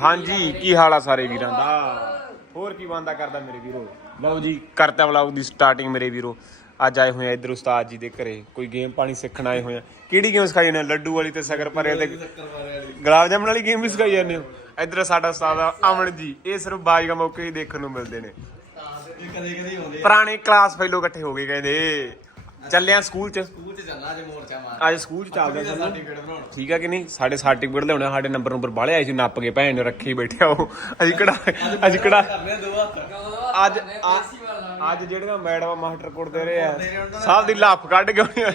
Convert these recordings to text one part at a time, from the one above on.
ਹਾਂਜੀ ਕੀ ਹਾਲ ਆ ਸਾਰੇ ਵੀਰਾਂ ਦਾ? ਹੋਰ ਕੀ ਬੰਦਾ ਕਰਦਾ ਮੇਰੇ ਵੀਰੋ? ਲਓ ਜੀ ਕਰਤਾ ਵਲੌਗ ਦੀ ਸਟਾਰਟਿੰਗ ਮੇਰੇ ਵੀਰੋ। ਅੱਜ ਆਏ ਹੋਏ ਆ ਇਧਰ ਉਸਤਾਦ ਜੀ ਦੇ ਘਰੇ। ਕੋਈ ਗੇਮ ਪਾਣੀ ਸਿੱਖਣ ਆਏ ਹੋਏ ਆ। ਕਿਹੜੀ ਗੇਮ ਸਿਖਾਈ ਜਾਂਦੇ ਹੋ? ਲੱਡੂ ਵਾਲੀ ਤੇ ਸ਼ਕਰ ਭਰੇ ਤੇ ਗੁਲਾਬ ਜਾਮਣ ਵਾਲੀ ਗੇਮ ਵੀ ਸਿਖਾਈ ਜਾਂਦੇ ਹੋ? ਇਧਰ ਸਾਡਾ ਉਸਤਾਦ ਆ ਅਮਨ ਜੀ। ਇਹ ਸਿਰਫ ਬਾਜੀਗਾ ਮੌਕੇ ਹੀ ਦੇਖਣ ਨੂੰ ਮਿਲਦੇ ਨੇ। ਕਦੇ ਕਦੇ ਆਉਂਦੇ ਪੁਰਾਣੇ ਕਲਾਸ ਫੈਲੋ ਇਕੱਠੇ ਹੋ ਗਏ ਕਹਿੰਦੇ। ਚੱਲਿਆ ਸਕੂਲ ਚ। ਸਕੂਲ ਚ ਚੱਲਣਾ ਜੇ ਮੋਰਚਾ ਮਾਰ ਅੱਜ ਸਕੂਲ ਚ ਚੱਲਦਾ ਸਾਨੂੰ ਸਰਟੀਫਿਕੇਟ ਬਣਾਉਣ। ਠੀਕ ਆ ਕਿ ਨਹੀਂ? ਸਾਡੇ ਸਰਟੀਫਿਕੇਟ ਲਿਆਉਣੇ ਸਾਡੇ ਨੰਬਰ ਨੰਬਰ ਬਾਲੇ ਆਏ ਸੀ ਨੱਪ ਕੇ ਭੈਣ ਨੇ ਰੱਖੀ ਬੈਠਿਆ ਉਹ। ਅਸੀਂ ਕਿਹੜਾ ਅਸੀਂ ਕਿਹੜਾ ਅੱਜ ਆ- ਅੱਜ ਜਿਹੜੀਆਂ ਮੈਡਮ ਮਾਸਟਰ ਕੁੱਟਦੇ ਰਹੇ ਆ ਸਭ ਦੀ ਲੱਫ ਕੱਢ ਕੇ ਆਉਣੀ ਆ।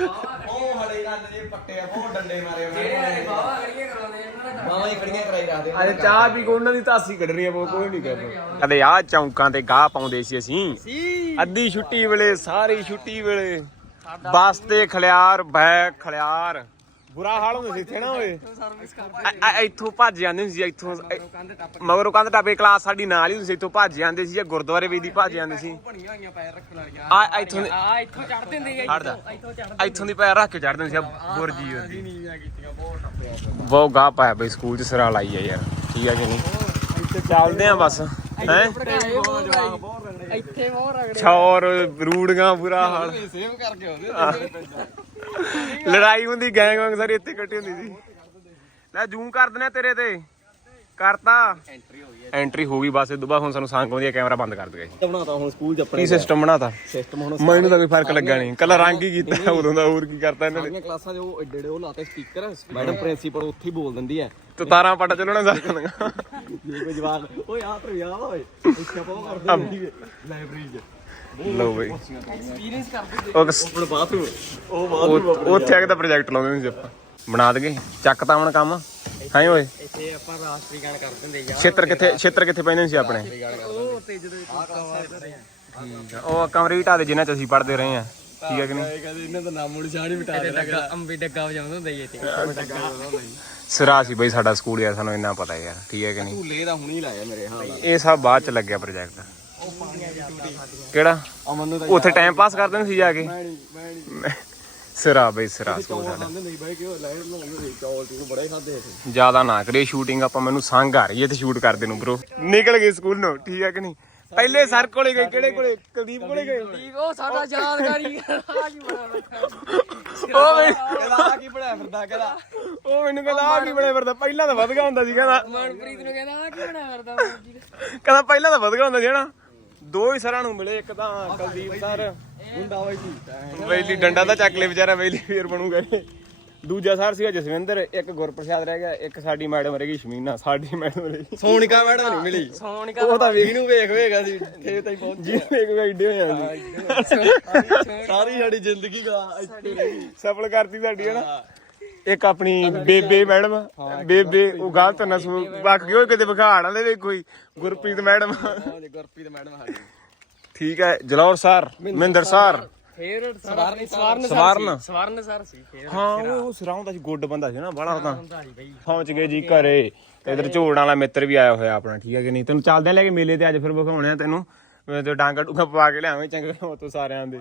ਉਹ ਹਲੇ ਗੱਲ ਜੇ ਪੱਟੇ ਆ ਬਹੁਤ ਡੰਡੇ ਮਾਰੇ ਉਹਨਾਂ ਬਾਵਾ ਖੜੀਆਂ ਕਰਾਉਂਦੇ ਬਾਵਾ ਹੀ ਖੜੀਆਂ ਕਰਾਈ ਰੱਖਦੇ ਅੱਜ ਚਾਹ ਪੀ ਕੇ ਉਹਨਾਂ ਦੀ ਤਾਸੀ ਕੱਢ ਰਹੀ ਆ ਉਹ ਕੋਈ ਨਹੀਂ ਕਰਦਾ ਕਦੇ ਆ ਚੌਂਕਾਂ ਤੇ ਗਾਹ ਪਾਉਂਦੇ ਸੀ ਅਸੀਂ। ਅੱਧੀ ਛੁੱਟੀ ਵੇਲੇ ਸਾਰੀ ਛੁੱਟੀ ਵੇਲੇ। ਬੱਸ ਤੇ ਖਲਿਆਰ ਬੈਗ ਖਲਿਆਰ। ਬੁਰਾ ਹਾਲ ਹੁੰਦਾ ਸੀ ਇੱਥੇ ਨਾ ਓਏ। ਇੱਥੋਂ ਭੱਜ ਜਾਂਦੇ ਸੀ ਇੱਥੋਂ ਮਗਰੋਂ ਕੰਧ ਟਾਪੇ ਕਲਾਸ ਸਾਡੀ ਨਾਲ ਹੀ ਹੁੰਦੀ ਸੀ ਇੱਥੋਂ ਭੱਜ ਜਾਂਦੇ ਸੀ ਜਾਂ ਗੁਰਦੁਆਰੇ ਵੀ ਦੀ ਭੱਜ ਜਾਂਦੇ ਸੀ। ਬਣੀਆਂ ਹੋਈਆਂ ਪੈਰ ਰੱਖਣ ਵਾਲੀਆਂ ਆ ਇੱਥੋਂ ਦੀ ਆ ਇੱਥੋਂ ਚੜਦੇ ਹੁੰਦੇ ਆ ਹਟ ਜਾ। ਇੱਥੋਂ ਦੀ ਪੈਰ ਰੱਖ ਕੇ ਚੜਦੇ ਸੀ ਗੁਰਜੀ ਨੀਵੀਆਂ ਕੀਤੀਆਂ ਬਹੁਤ ਟੱਪਿਆ। ਬਹੁਤ ਗਾਹ ਪਾਇਆ ਬਈ ਸਕੂਲ ਚ ਸਿਰਾ ਲਾਈ ਆ ਯਾਰ ਠੀਕ ਆ ਕਿ ਨਹੀਂ? ਚੱਲਦੇ ਆ। ਬਸ। ਹੈ? ਇੱਥੇ ਮੋਹ ਰਗੜੇ ਛੌਰ ਰੂੜੀਆਂ ਬੁਰਾ ਹਾਲ। ਸੇਮ ਕਰਕੇ ਆਉਂਦੇ ਲੜਾਈ ਹੁੰਦੀ ਗੈਂਗ ਵਾਂਗ ਸਾਰੀ ਇੱਥੇ ਇਕੱਠੀ ਹੁੰਦੀ ਸੀ। ਲੈ ਜ਼ੂਮ ਕਰ ਦਨੇ ਤੇਰੇ ਤੇ। ਕਰਤਾ। ਐਂਟਰੀ ਹੋ ਗਈ ਐਂਟਰੀ ਹੋ ਗਈ ਬਸ ਇਹ ਦੁਬਾਰਾ ਹੁਣ ਸਾਨੂੰ ਸੰਗ ਆਉਂਦੀ ਹੈ ਕੈਮਰਾ ਬੰਦ ਕਰ ਦਗੇ ਬਣਾਤਾ ਹੁਣ ਸਕੂਲ ਚ ਆਪਣੇ ਕੀ ਸਿਸਟਮ ਬਣਾਤਾ? ਸਿਸਟਮ ਹੁਣ ਮੈਨੂੰ ਤਾਂ ਕੋਈ ਫ਼ਰਕ ਲੱਗਾ ਨਹੀਂ। ਕੱਲਾ ਰੰਗ ਹੀ ਕੀਤਾ ਉਦੋਂ ਦਾ ਹੋਰ ਕੀ ਕਰਤਾ ਇਹਨਾਂ ਨੇ? ਸਾਰੀਆਂ ਕਲਾਸਾਂ ਦੇ ਉਹ ਏਡੇ ਏਡੇ ਉਹ ਲਾਤੇ ਸਪੀਕਰ ਮੈਡਮ ਪ੍ਰਿੰਸੀਪਲ ਉੱਥੇ ਹੀ ਬੋਲ ਦਿੰਦੀ ਹੈ। ਤੇ ਤਾਰਾਂ ਪੱਟ ਚੱਲਣਾ ਸਾਰਿਆਂ ਦੀਆਂ ਜੇ ਕੋਈ ਜਵਾਕ ਓਏ ਆ ਤੇ ਵਿਆਹ ਓਏ। ਇੱਥੇ ਬਹੁਤ ਕਰਦੇ ਨੇ ਲਾਇਬ੍ਰੇਰੀ ਚ। ਲਓ ਬਈ। ਐਕਸਪੀਰੀਅੰਸ ਕਰਦੇ ਉਹ ਬਾਥਰੂਮ ਉਹ ਉਹ- ਉੱਥੇ ਆ ਕੇ ਤਾਂ ਪ੍ਰੋਜੈਕਟ ਲਾਉਂਦੇ ਹੁੰਦੇ ਸੀ ਆਪਾਂ। ਬਣਾ ਦਗੇ ਚੱਕ ਤਾਂ ਹੁਣ ਕੰਮ। ਹਾਂ ਓਏ? ਇੱਥੇ ਆਪਾਂ ਰਾਸ਼ਟਰੀ ਗਾਣ ਕਰਦੇ ਹੁੰਦੇ ਯਾਰ। ਛੇਤਰ ਕਿੱਥੇ ਛੇਤਰ ਕਿੱਥੇ ਪੈਂਦੇ ਸੀ ਆਪਣੇ? ਉਹ ਤੇ ਜਦੋਂ ਠੀਕ ਆ। ਉਹ ਕਮਰੇ ਵੀ ਢਾਹ ਦੇ ਜਿਨ੍ਹਾਂ ਚ ਅਸੀਂ ਪੜ੍ਹਦੇ ਰਹੇ ਆ ਠੀਕ ਹੈ ਕਿ ਨਹੀਂ? ਕਹਿੰਦੇ ਇਹਨਾਂ ਦਾ ਨਾਮ ਨਿਸ਼ਾਨ ਹੀ ਮਿਟਾ ਅੰਬੀ ਡੱਗਾ ਵਜਾਉਂਦੇ ਹੁੰਦੇ ਇੱਥੇ। ਸਿਰਾ ਸੀ ਬਈ ਸਾਡਾ ਸਕੂਲ ਯਾਰ ਸਾਨੂੰ ਇੰਨਾ ਪਤਾ ਯਾਰ। ਠੀਕ ਹੈ ਕਿ ਨਹੀਂ? ਝੂਲੇ ਦਾ ਹੁਣੀ ਲਾਇਆ ਮੇਰੇ ਹਾਲ ਇਹ ਸਭ ਬਾਅਦ ਚ ਲੱਗਿਆ ਪ੍ਰੋਜੈਕਟ ਕਿਹੜਾ? ਉੱਥੇ ਟਾਈਮ ਪਾਸ ਕਰਦੇ ਸੀ ਜਾ ਕੇ। ਮੈਂ ਨਹੀਂ ਮੈਂ ਨਹੀਂ। ਸਿਰਾ ਬਈ ਸਿਰਾ ਸਕੂਲ ਸਾਡਾ ਨਹੀਂ ਬਾਈ ਕਿਉਂ ਲਾਈਟ ਲਾਉਂਦੇ ਚੌਲ ਤੂੰ ਬੜੇ ਖਾਦੇ ਸੀ ਜ਼ਿਆਦਾ ਨਾ ਕਰੇ ਸ਼ੂਟਿੰਗ ਆਪਾਂ ਮੈਨੂੰ ਸੰਗ ਆ ਰਹੀ ਹੈ ਤੇ ਸ਼ੂਟ ਕਰਦੇ ਨੂੰ ਬ్రో ਨਿਕਲ ਗਏ ਸਕੂਲ ਨੂੰ ਠੀਕ ਹੈ ਕਿ ਨਹੀਂ? ਪਹਿਲੇ ਸਰ ਕੋਲੇ ਗਏ ਕਿਹੜੇ ਕੋਲੇ? ਕੁਲਦੀਪ ਕੋਲੇ ਗਏ? ਠੀਕ ਉਹ ਸਾਡਾ ਯਾਦਗਾਰੀ ਆ ਕੀ ਬਣਾ ਬੈਠਾ ਉਹ ਬਈ ਕਹਿੰਦਾ ਕੀ ਬਣਾਇਆ ਫਿਰਦਾ ਕਹਿੰਦਾ ਉਹ ਮੈਨੂੰ ਕਹਿੰਦਾ ਆ ਕੀ ਬਣਿਆ ਫਿਰਦਾ? ਪਹਿਲਾਂ ਤਾਂ ਵਧਗਾ ਹੁੰਦਾ ਸੀ ਕਹਿੰਦਾ। ਮਨਪ੍ਰੀਤ ਨੂੰ ਕਹਿੰਦਾ ਆ ਕੀ ਬਣਾ ਮਰਜ਼ੀ ਕਹਿੰਦਾ ਪਹਿਲਾਂ ਤਾਂ ਵਧਗਾ ਹੁੰਦਾ ਸੀ ਹਨਾ? ਦੋ ਹੀ ਸਰਾਂ ਨੂੰ ਮਿਲੇ ਇੱਕ ਤਾਂ ਕੁਲਦੀਪ ਸਰ। ਮੁੰਡਾ ਹੋਈ ਸੀ ਵੈਲੀ ਡੰਡਾ ਤਾਂ ਚੱਕ ਲੈ ਵਿਚਾਰਾ ਵੈਲੀ ਫੇਰ ਬਣੂਗਾ ਇਹ। ਦੂਜਾ ਸਰ ਸੀਗਾ ਜਸਵਿੰਦਰ ਇੱਕ ਗੁਰਪ੍ਰਸਾਦ ਰਹਿ ਗਿਆ ਇੱਕ ਸਾਡੀ ਮੈਡਮ ਰਹਿ ਗਈ ਸ਼ਮੀਨਾ ਸਾਡੀ ਮੈਡਮ ਰਹਿ ਗਈ। ਸੋਨਿਕਾ ਮੈਡਮ ਨਹੀਂ ਮਿਲੀ। ਸੋਨਿਕਾ ਉਹ ਤਾਂ ਵੇਖ ਨੂੰ ਵੇਖ ਵੇਗਾ ਸੀ ਥੇ ਤਾਈ ਪਹੁੰਚ ਜੀ ਵੇਖ ਵੇਖ ਏਡੇ ਹੋ ਜਾਂਦੀ ਸਾਰੀ ਸਾਡੀ ਜ਼ਿੰਦਗੀ ਗਾ ਇੱਥੇ ਰਹੀ ਸਫਲ ਕਰਤੀ ਸਾਡੀ ਹਨਾ? ਇੱਕ ਆਪਣੀ ਬੇਬੇ ਮੈਡਮ ਬੇਬੇ ਉਹ ਗਲਤ ਨਾ ਸੁਣ ਬਾਕੀ ਉਹ ਕਿਤੇ ਵਿਖਾੜ ਵਾਲੇ ਵੇ ਕੋਈ ਗੁਰਪ੍ਰੀਤ ਮੈਡਮ। ਹਾਂ ਜੀ ਗੁਰਪ੍ਰੀਤ ਮੈਡਮ ਸਾਡੀ ਠੀਕ ਹੈ ਜਲੌਰ ਸਰ ਮਹਿੰਦਰ ਸਰ। ਫੇਰ ਸਵਾਰਨ ਸਵਾਰਨ ਸਵਾਰਨ। ਸਵਾਰਨ ਸਰ ਸੀ ਫੇਰ ਹਾਂ ਉਹ ਸਿਰਾਂ ਹੁੰਦਾ ਸੀ ਗੁੱਡ ਬੰਦਾ ਸੀ ਨਾ ਬੜਾ ਤਾਂ। ਪਹੁੰਚ ਗਏ ਜੀ ਘਰੇ ਤੇ ਇਧਰ ਝੋੜਨ ਵਾਲਾ ਮਿੱਤਰ ਵੀ ਆਇਆ ਹੋਇਆ ਆਪਣਾ ਠੀਕ ਹੈ ਕਿ ਨਹੀਂ? ਤੈਨੂੰ ਚੱਲਦੇ ਆ ਲੈ ਕੇ ਮੇਲੇ ਤੇ ਅੱਜ ਫਿਰ ਵਿਖਾਉਣੇ ਆ ਤੈਨੂੰ। ਮੈਂ ਤੇ ਡਾਂਗਾ ਡੂੰਗਾ ਕੇ ਲਿਆਵੇਂ ਚੰਗੇ ਹੋ ਤੂੰ ਸਾਰਿਆਂ ਦੇ।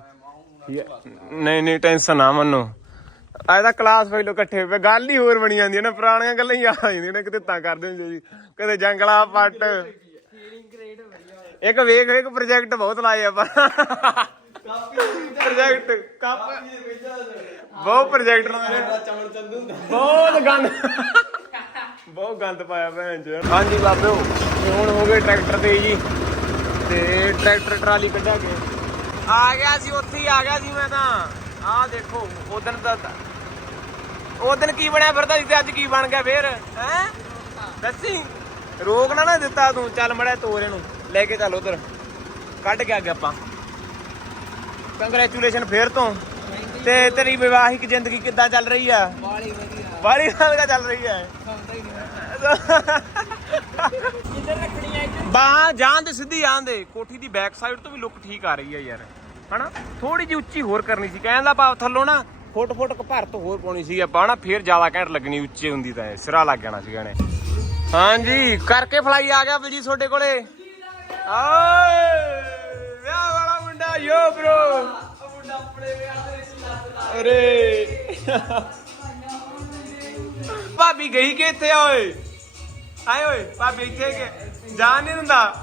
ਨਹੀਂ ਨਹੀਂ ਟੈਨਸ਼ਨ ਨਾ ਮੰਨੋ। ਅੱਜ ਤਾਂ ਕਲਾਸ ਫੈਲੋ ਇਕੱਠੇ ਹੋਏ ਗੱਲ ਹੀ ਹੋਰ ਬਣੀ ਜਾਂਦੀ ਹੈ ਨਾ ਪੁਰਾਣੀਆਂ ਗੱਲਾਂ ਹੀ ਯਾਦ ਆ ਜਾਂਦੀਆਂ ਨੇ ਕਿਤੇ ਤਾਂ ਕਰਦੇ ਹੁੰਦੇ ਜੀ ਕਦੇ ਜੰਗਲਾ ਪੱਟ। ਇੱਕ ਵੇਖ ਵੇਖ ਪ੍ਰੋਜੈਕਟ ਬਹੁਤ ਲਾਏ ਆਪਾਂ। Project cup. ਬਹੁਤ ਪ੍ਰੋਜੈਕਟ ਲਾਏ। ਬਹੁਤ ਗੰਦ। ਬਹੁਤ ਗੰਦ ਪਾਇਆ ਭੈਣ ਚ ਹਾਂਜੀ ਬਾਬਿਓ ਹੁਣ ਹੋ ਗਏ ਟਰੈਕਟਰ ਤੇ ਜੀ। ਤੇ ਟਰੈਕਟਰ ਟਰਾਲੀ ਕੱਢਿਆ ਕੇ ਆ ਗਿਆ ਸੀ ਉੱਥੇ ਹੀ, ਆ ਗਿਆ ਸੀ ਮੈਂ ਤਾਂ। ਆਹ ਦੇਖੋ ਉਦੋਂ ਦਾ ਉਦੋਂ ਕੀ ਬਣਿਆ ਫਿਰਦਾ ਸੀ ਤੇ ਅੱਜ ਕੀ ਬਣ ਗਿਆ ਫੇਰ, ਹੈ? ਦੱਸੀ। ਰੋਕ ਨਾ ਨਾ ਦਿੱਤਾ ਤੂੰ, ਚੱਲ ਮੜਿਆ ਤੋਰ ਇਹਨੂੰ ਲੈ ਕੇ ਚੱਲ ਉਧਰ। ਕੱਢ ਕੇ ਆ ਗਿਆ ਆਪਾਂ। ਕੰਗ੍ਰੈਚੁਲੇਸ਼ਨ ਫੇਰ ਤੋਂ। ਤੇ ਤੇਰੀ ਵਿਵਾਹਿਕ ਜ਼ਿੰਦਗੀ ਕਿੱਦਾਂ ਚੱਲ ਰਹੀ ਆ? ਬਾਲੀ ਵਧੀਆ। ਬਾਰੀ ਨਾਲ ਚੱਲ ਰਹੀ ਨਹੀਂ। ਇੱਧਰ ਰੱਖਣੀ ਆ ਇੱਧਰ? ਬਾਹ ਜਾਣ ਦੇ ਸਿੱਧੀ ਆਣ ਦੇ। ਕੋਠੀ ਦੀ ਬੈਕ ਸਾਈਡ ਤੋਂ ਵੀ ਲੁੱਕ ਠੀਕ ਆ ਰਹੀ ਹੈ ਯਾਰ। ਹਨਾ? ਥੋੜੀ ਜਿਹੀ ਉੱਚੀ ਹੋਰ ਕਰਨੀ ਸੀ। ਕਹਿਣ ਦਾ ਭਾਵ ਥੱਲੋਂ ਨਾ ਫੁੱਟ ਫੁੱਟ ਭਰਤ ਹੋਰ ਪਾਉਣੀ ਸੀ ਆਪਾਂ ਹਨਾ? ਫੇਰ ਜ਼ਿਆਦਾ ਘੈਂਟ ਲੱਗਣੀ ਉੱਚੀ ਹੁੰਦੀ ਤਾਂ ਸਿਰਾ ਲੱਗ ਜਾਣਾ ਸੀਗਾ ਨੇ ਹਾਂਜੀ ਕਰਕੇ ਫਲਾਈ ਆ ਗਿਆ ਜੀ ਤੁਹਾਡੇ ਕੋਲੇ। ਆਏ ਵਿਆਹ ਵਾਲਾ ਮੁੰਡਾ ਯੋ ਬ్రో ਮੁੰਡਾ ਆਪਣੇ ਵਿਆਹ ਦੇ ਅਰੇ। ਭਾਬੀ ਗਈ ਕਿ ਇੱਥੇ ਆ ਓਏ? ਆਏ ਓਏ ਭਾਬੀ ਇੱਥੇ ਕਿ? ਜਾਣ ਨਹੀਂ ਦਿੰਦਾ।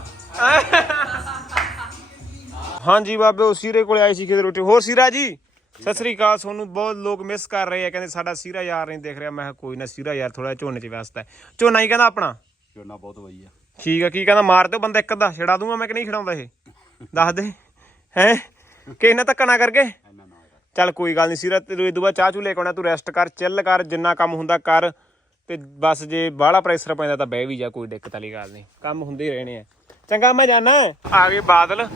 ਹਾਂਜੀ ਬਾਬੇ ਉਹ ਸੀਰੇ ਕੋਲੇ ਆਏ ਸੀ ਕਿਤੇ ਰੋਟੀ। ਹੋਰ ਸੀਰਾ ਜੀ? ਸਤਿ ਸ੍ਰੀ ਅਕਾਲ ਤੁਹਾਨੂੰ ਬਹੁਤ ਲੋਕ ਮਿਸ ਕਰ ਰਹੇ ਆ। ਕਹਿੰਦੇ ਸਾਡਾ ਸੀਰਾ ਯਾਰ ਨਹੀਂ ਦੇਖ ਰਿਹਾ। ਮੈਂ ਕਿਹਾ ਕੋਈ ਨਾ ਸੀਰਾ ਯਾਰ ਥੋੜਾ ਝੋਨੇ 'ਚ ਵਿਅਸਤ ਹੈ। ਝੋਨਾ ਹੀ ਕਹਿੰਦਾ ਆਪਣਾ? ਝੋਨਾ ਬਹੁਤ ਵਧੀਆ। ਠੀਕ ਆ, ਕੀ ਕਹਿੰਦਾ, ਮਾਰ ਦਿਓ ਬੰਦਾ ਇੱਕ ਅੱਧਾ, ਛੜਾ ਦੂੰਗਾ ਮੈਂ ਕਿ ਨਹੀਂ ਛਡਾਉਂਦਾ ਇਹ? ਦੱਸ ਦੇ, ਹੈ? ਕਿ ਇਹਨਾਂ ਧੱਕਾ ਨਾ ਕਰਕੇ? ਚੱਲ ਕੋਈ ਗੱਲ ਨਹੀਂ ਸੀਰਤ, ਤੂੰ ਇਹ ਦੁਬਾਰਾ ਚਾਹ ਚੂ ਲੈ ਕੇ ਆਉਣਾ, ਤੂੰ ਰੈਸਟ ਕਰ ਚਿੱਲ ਕਰ, ਜਿੰਨਾ ਕੰਮ ਹੁੰਦਾ ਕਰ, ਤੇ ਬਸ ਜੇ ਬਾਹਲਾ ਪ੍ਰੈਸ਼ਰ ਪੈਂਦਾ ਤਾਂ ਬਹਿ ਵੀ ਜਾ, ਕੋਈ ਦਿੱਕਤ ਵਾਲੀ ਗੱਲ ਨਹੀਂ। ਕੰਮ ਹੁੰਦੇ ਰਹਿਣੇ ਆ। ਚੰਗਾ, ਮੈਂ ਜਾਣਾ ਆ ਗਏ ਬਾਦਲ,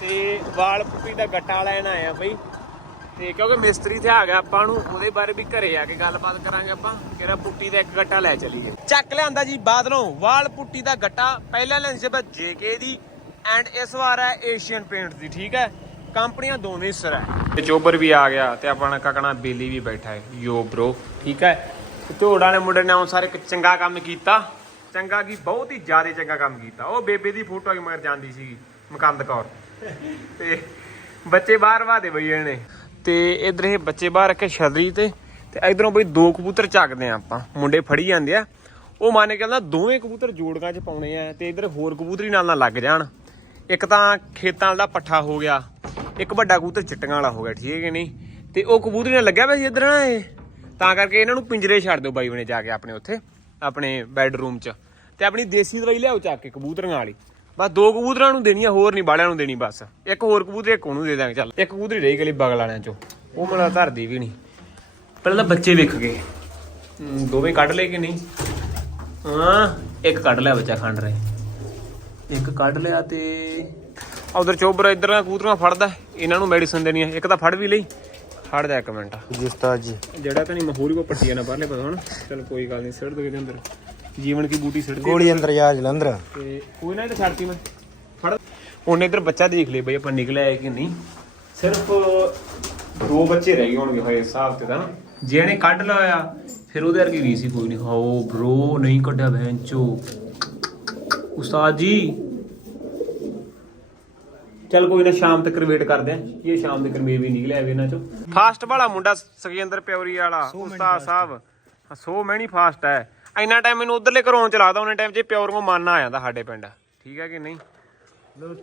ਤੇ ਵਾਲ ਦਾ ਗੱਟਾ ਲੈਣ ਆਇਆ ਬਈ। ਤੇ ਕਿਉਂਕਿ ਮਿਸਤਰੀ ਤੇ ਆ ਗਿਆ ਆਪਾਂ ਨੂੰ, ਉਹਦੇ ਬਾਰੇ ਵੀ ਘਰੇ ਆ ਕੇ ਗੱਲਬਾਤ ਕਰਾਂਗੇ ਆਪਾਂ ਕਿਹੜਾ ਪੁੱਟੀ ਦਾ ਇੱਕ ਗੱਟਾ ਲੈ ਚਲੀਏ। ਚੱਕ ਲਿਆਂਦਾ ਜੀ ਬਾਦਲੋਂ, ਵਾਲ ਪੁੱਟੀ ਦਾ ਗੱਟਾ, ਪਹਿਲਾਂ ਲੈਂਦੀ ਜੇਕੇ ਦੀ ਐਂਡ ਇਸ ਵਾਰ ਹੈ ਏਸ਼ੀਅਨ ਪੇਂਟਸ ਦੀ, ਠੀਕ ਹੈ? ਕੰਪਨੀਆਂ ਦੋਵੇਂ ਸਿਰ ਹੈ। ਤੇ ਚੋਬਰ ਵੀ ਆ ਗਿਆ, ਤੇ ਆਪਣਾ ਕਕਣਾ ਬੇਲੀ ਵੀ ਬੈਠਾ ਹੈ, ਯੋ ਬ్రో ਠੀਕ ਹੈ? ਤੇ ਨੇ ਮੁੰਡੇ ਨੇ ਅਨੁਸਾਰ ਇੱਕ ਚੰਗਾ ਕੰਮ ਕੀਤਾ, ਚੰਗਾ ਕੀ, ਬਹੁਤ ਹੀ ਜ਼ਿਆਦਾ ਚੰਗਾ ਕੰਮ ਕੀਤਾ। ਉਹ ਬੇਬੇ ਦੀ ਫੋਟੋ ਹੀ ਮਗਰ ਜਾਂਦੀ ਸੀਗੀ ਮਕੰਦ ਕੌਰ। ਤੇ ਬੱਚੇ ਬਾਹਰ ਵਾਦੇ ਬਈ ਇਹਨੇ। ਤੇ ਇਧਰ ਇਹ ਬੱਚੇ ਬਾਹਰ ਰੱਖੇ ਛਤਰੀ ਤੇ ਤੇ ਇਧਰੋਂ ਬਈ ਦੋ ਕਬੂਤਰ ਚੱਕਦੇ ਆ ਆਪਾਂ। ਮੁੰਡੇ ਫੜੀ ਜਾਂਦੇ ਆ। ਉਹ ਮਾਨੇ ਕਹਿੰਦਾ ਦੋਵੇਂ ਕਬੂਤਰ ਜੋੜੀਆਂ 'ਚ ਪਾਉਣੇ ਆ ਤੇ ਇਧਰ ਹੋਰ ਕਬੂਤਰੀ ਨਾਲ ਨਾ ਲੱਗ ਜਾਣ। ਇੱਕ ਤਾਂ ਖੇਤਾਂ ਦਾ ਪੱਠਾ ਹੋ ਗਿਆ, ਇੱਕ ਵੱਡਾ ਕਬੂਤਰ ਚਿੱਟੀਆਂ ਵਾਲਾ ਹੋ ਗਿਆ, ਠੀਕ ਹੈ ਨਹੀਂ? ਤੇ ਉਹ ਕਬੂਤਰੀ ਨਾਲ ਲੱਗਿਆ ਪਿਆ ਸੀ ਇਧਰ ਨਾ ਇਹ? ਤਾਂ ਕਰਕੇ ਇਹਨਾਂ ਨੂੰ ਪਿੰਜਰੇ ਛੱਡ ਦਿਓ ਬਾਈ ਬਣੇ ਜਾ ਕੇ ਆਪਣੇ ਉੱਥੇ, ਆਪਣੇ ਬੈੱਡਰੂਮ 'ਚ। ਤੇ ਆਪਣੀ ਦੇਸੀ ਦਵਾਈ ਲਿਆਓ ਚੱਕ ਕੇ ਕਬੂਤਰੀਆਂ ਵਾਲੀ। ਬਸ ਦੋ ਕਬੂਤਰਾਂ ਨੂੰ ਦੇਣੀ ਆ ਹੋਰ ਨਹੀਂ ਬਾਲਿਆਂ ਨੂੰ ਦੇਣੀ ਬਸ। ਇੱਕ ਹੋਰ ਕਬੂਤਰ ਇੱਕ ਉਹਨੂੰ ਦੇ ਦਾਂਗੇ ਚੱਲ। ਇੱਕ ਕਬੂਤਰੀ ਰਹੀ ਗਲੀ ਬਗਲ ਵਾਲਿਆਂ 'ਚੋਂ। ਉਹ ਮੇਰਾ ਧਰਦੀ ਵੀ ਨਹੀਂ। ਪਹਿਲਾਂ ਤਾਂ ਬੱਚੇ ਵਿਕ ਗਏ। ਦੋਵੇਂ ਕੱਢ ਲਏ ਕਿ ਨਹੀਂ? ਹਾਂ ਇੱਕ ਕੱਢ ਲਿਆ ਬੱਚਾ ਖੰਡ ਰਹੇ। ਇੱਕ ਕੱਢ ਲਿਆ ਤੇ ਉਧਰ ਚੋਬਰ ਇਧਰ ਕਬੂਤਰਾਂ ਫੜਦਾ ਇਹਨਾਂ ਨੂੰ ਮੈਡੀਸਨ ਦੇਣੀ ਹੈ। ਇੱਕ ਤਾਂ ਫੜ ਵੀ ਲਈ। ਫੜ ਜਾ ਇੱਕ ਮਿੰਟ। ਜੀ ਉਸਤਾਦ ਜੀ। ਜਿਹੜਾ ਤਾਂ ਨਹੀਂ ਮਹੂਰੀ ਕੋ ਪੱਟੀਆਂ ਨਾ ਬਾਹਰਲੇ ਪਤਾ ਹੁਣ ਚਲ ਕੋਈ ਗੱਲ ਨਹੀਂ ਸਿੱਟ ਦੋ ਅੰਦਰ। ਜੀਵਨ ਕੀ ਬੂਟੀ ਸਿੱਟ ਦੇ ਗੋਲੀ ਅੰਦਰ ਜਾ ਜਲੰਧਰ। ਤੇ ਕੋਈ ਨਾ ਇਹ ਤਾਂ ਛੱਡਤੀ ਮੈਂ। ਫੜ। ਉਹਨੇ ਇਧਰ ਬੱਚਾ ਦੇਖ ਲਿਆ ਬਈ ਆਪਾਂ ਨਿਕਲਿਆ ਹੈ ਕਿ ਨਹੀਂ। ਸਿਰਫ ਦੋ ਬੱਚੇ ਰਹਿ ਗਏ ਹੋਣਗੇ ਹੋਏ ਹਿਸਾਬ ਤੇ ਤਾਂ। ਜਿਹਨੇ ਕੱਢ ਲਿਆ ਫਿਰ ਉਹਦੇ ਵਰਗੀ ਰੀਸ ਹੀ ਕੋਈ ਨਹੀਂ। ਹਾਓ ਬ్రో ਨਹੀਂ ਕੱਢਿਆ ਭੈਂਚੋ ਉਸਤਾਦ ਜੀ। ਚੱਲ ਕੋਈ ਨਾ ਸ਼ਾਮ ਤੱਕ ਵੇਟ ਕਰਦੇ ਆ। ਇਹ ਸ਼ਾਮ ਤੱਕ ਮੇ ਵੀ ਨਿਕਲਿਆ ਵੀ ਇਹਨਾਂ ਚੋਂ। ਫਾਸਟ ਵਾਲਾ ਮੁੰਡਾ ਸਖਿੰਦਰ ਪਿਉਰੀ ਵਾਲਾ ਉਸਤਾਦ ਸਾਹਿਬ। ਸੋ ਮੈਣੀ ਫਾਸਟ ਹੈ। ਇੰਨਾ ਟਾਈਮ ਮੈਨੂੰ ਉਧਰਲੇ ਘਰੋਂ ਚਲਾਦਾ ਉਹਨੇ ਟਾਈਮ 'ਚ ਪਿਓਰ ਮੰਨ ਆ ਜਾਂਦਾ ਸਾਡੇ ਪਿੰਡ। ਠੀਕ ਹੈ ਕਿ ਨਹੀਂ?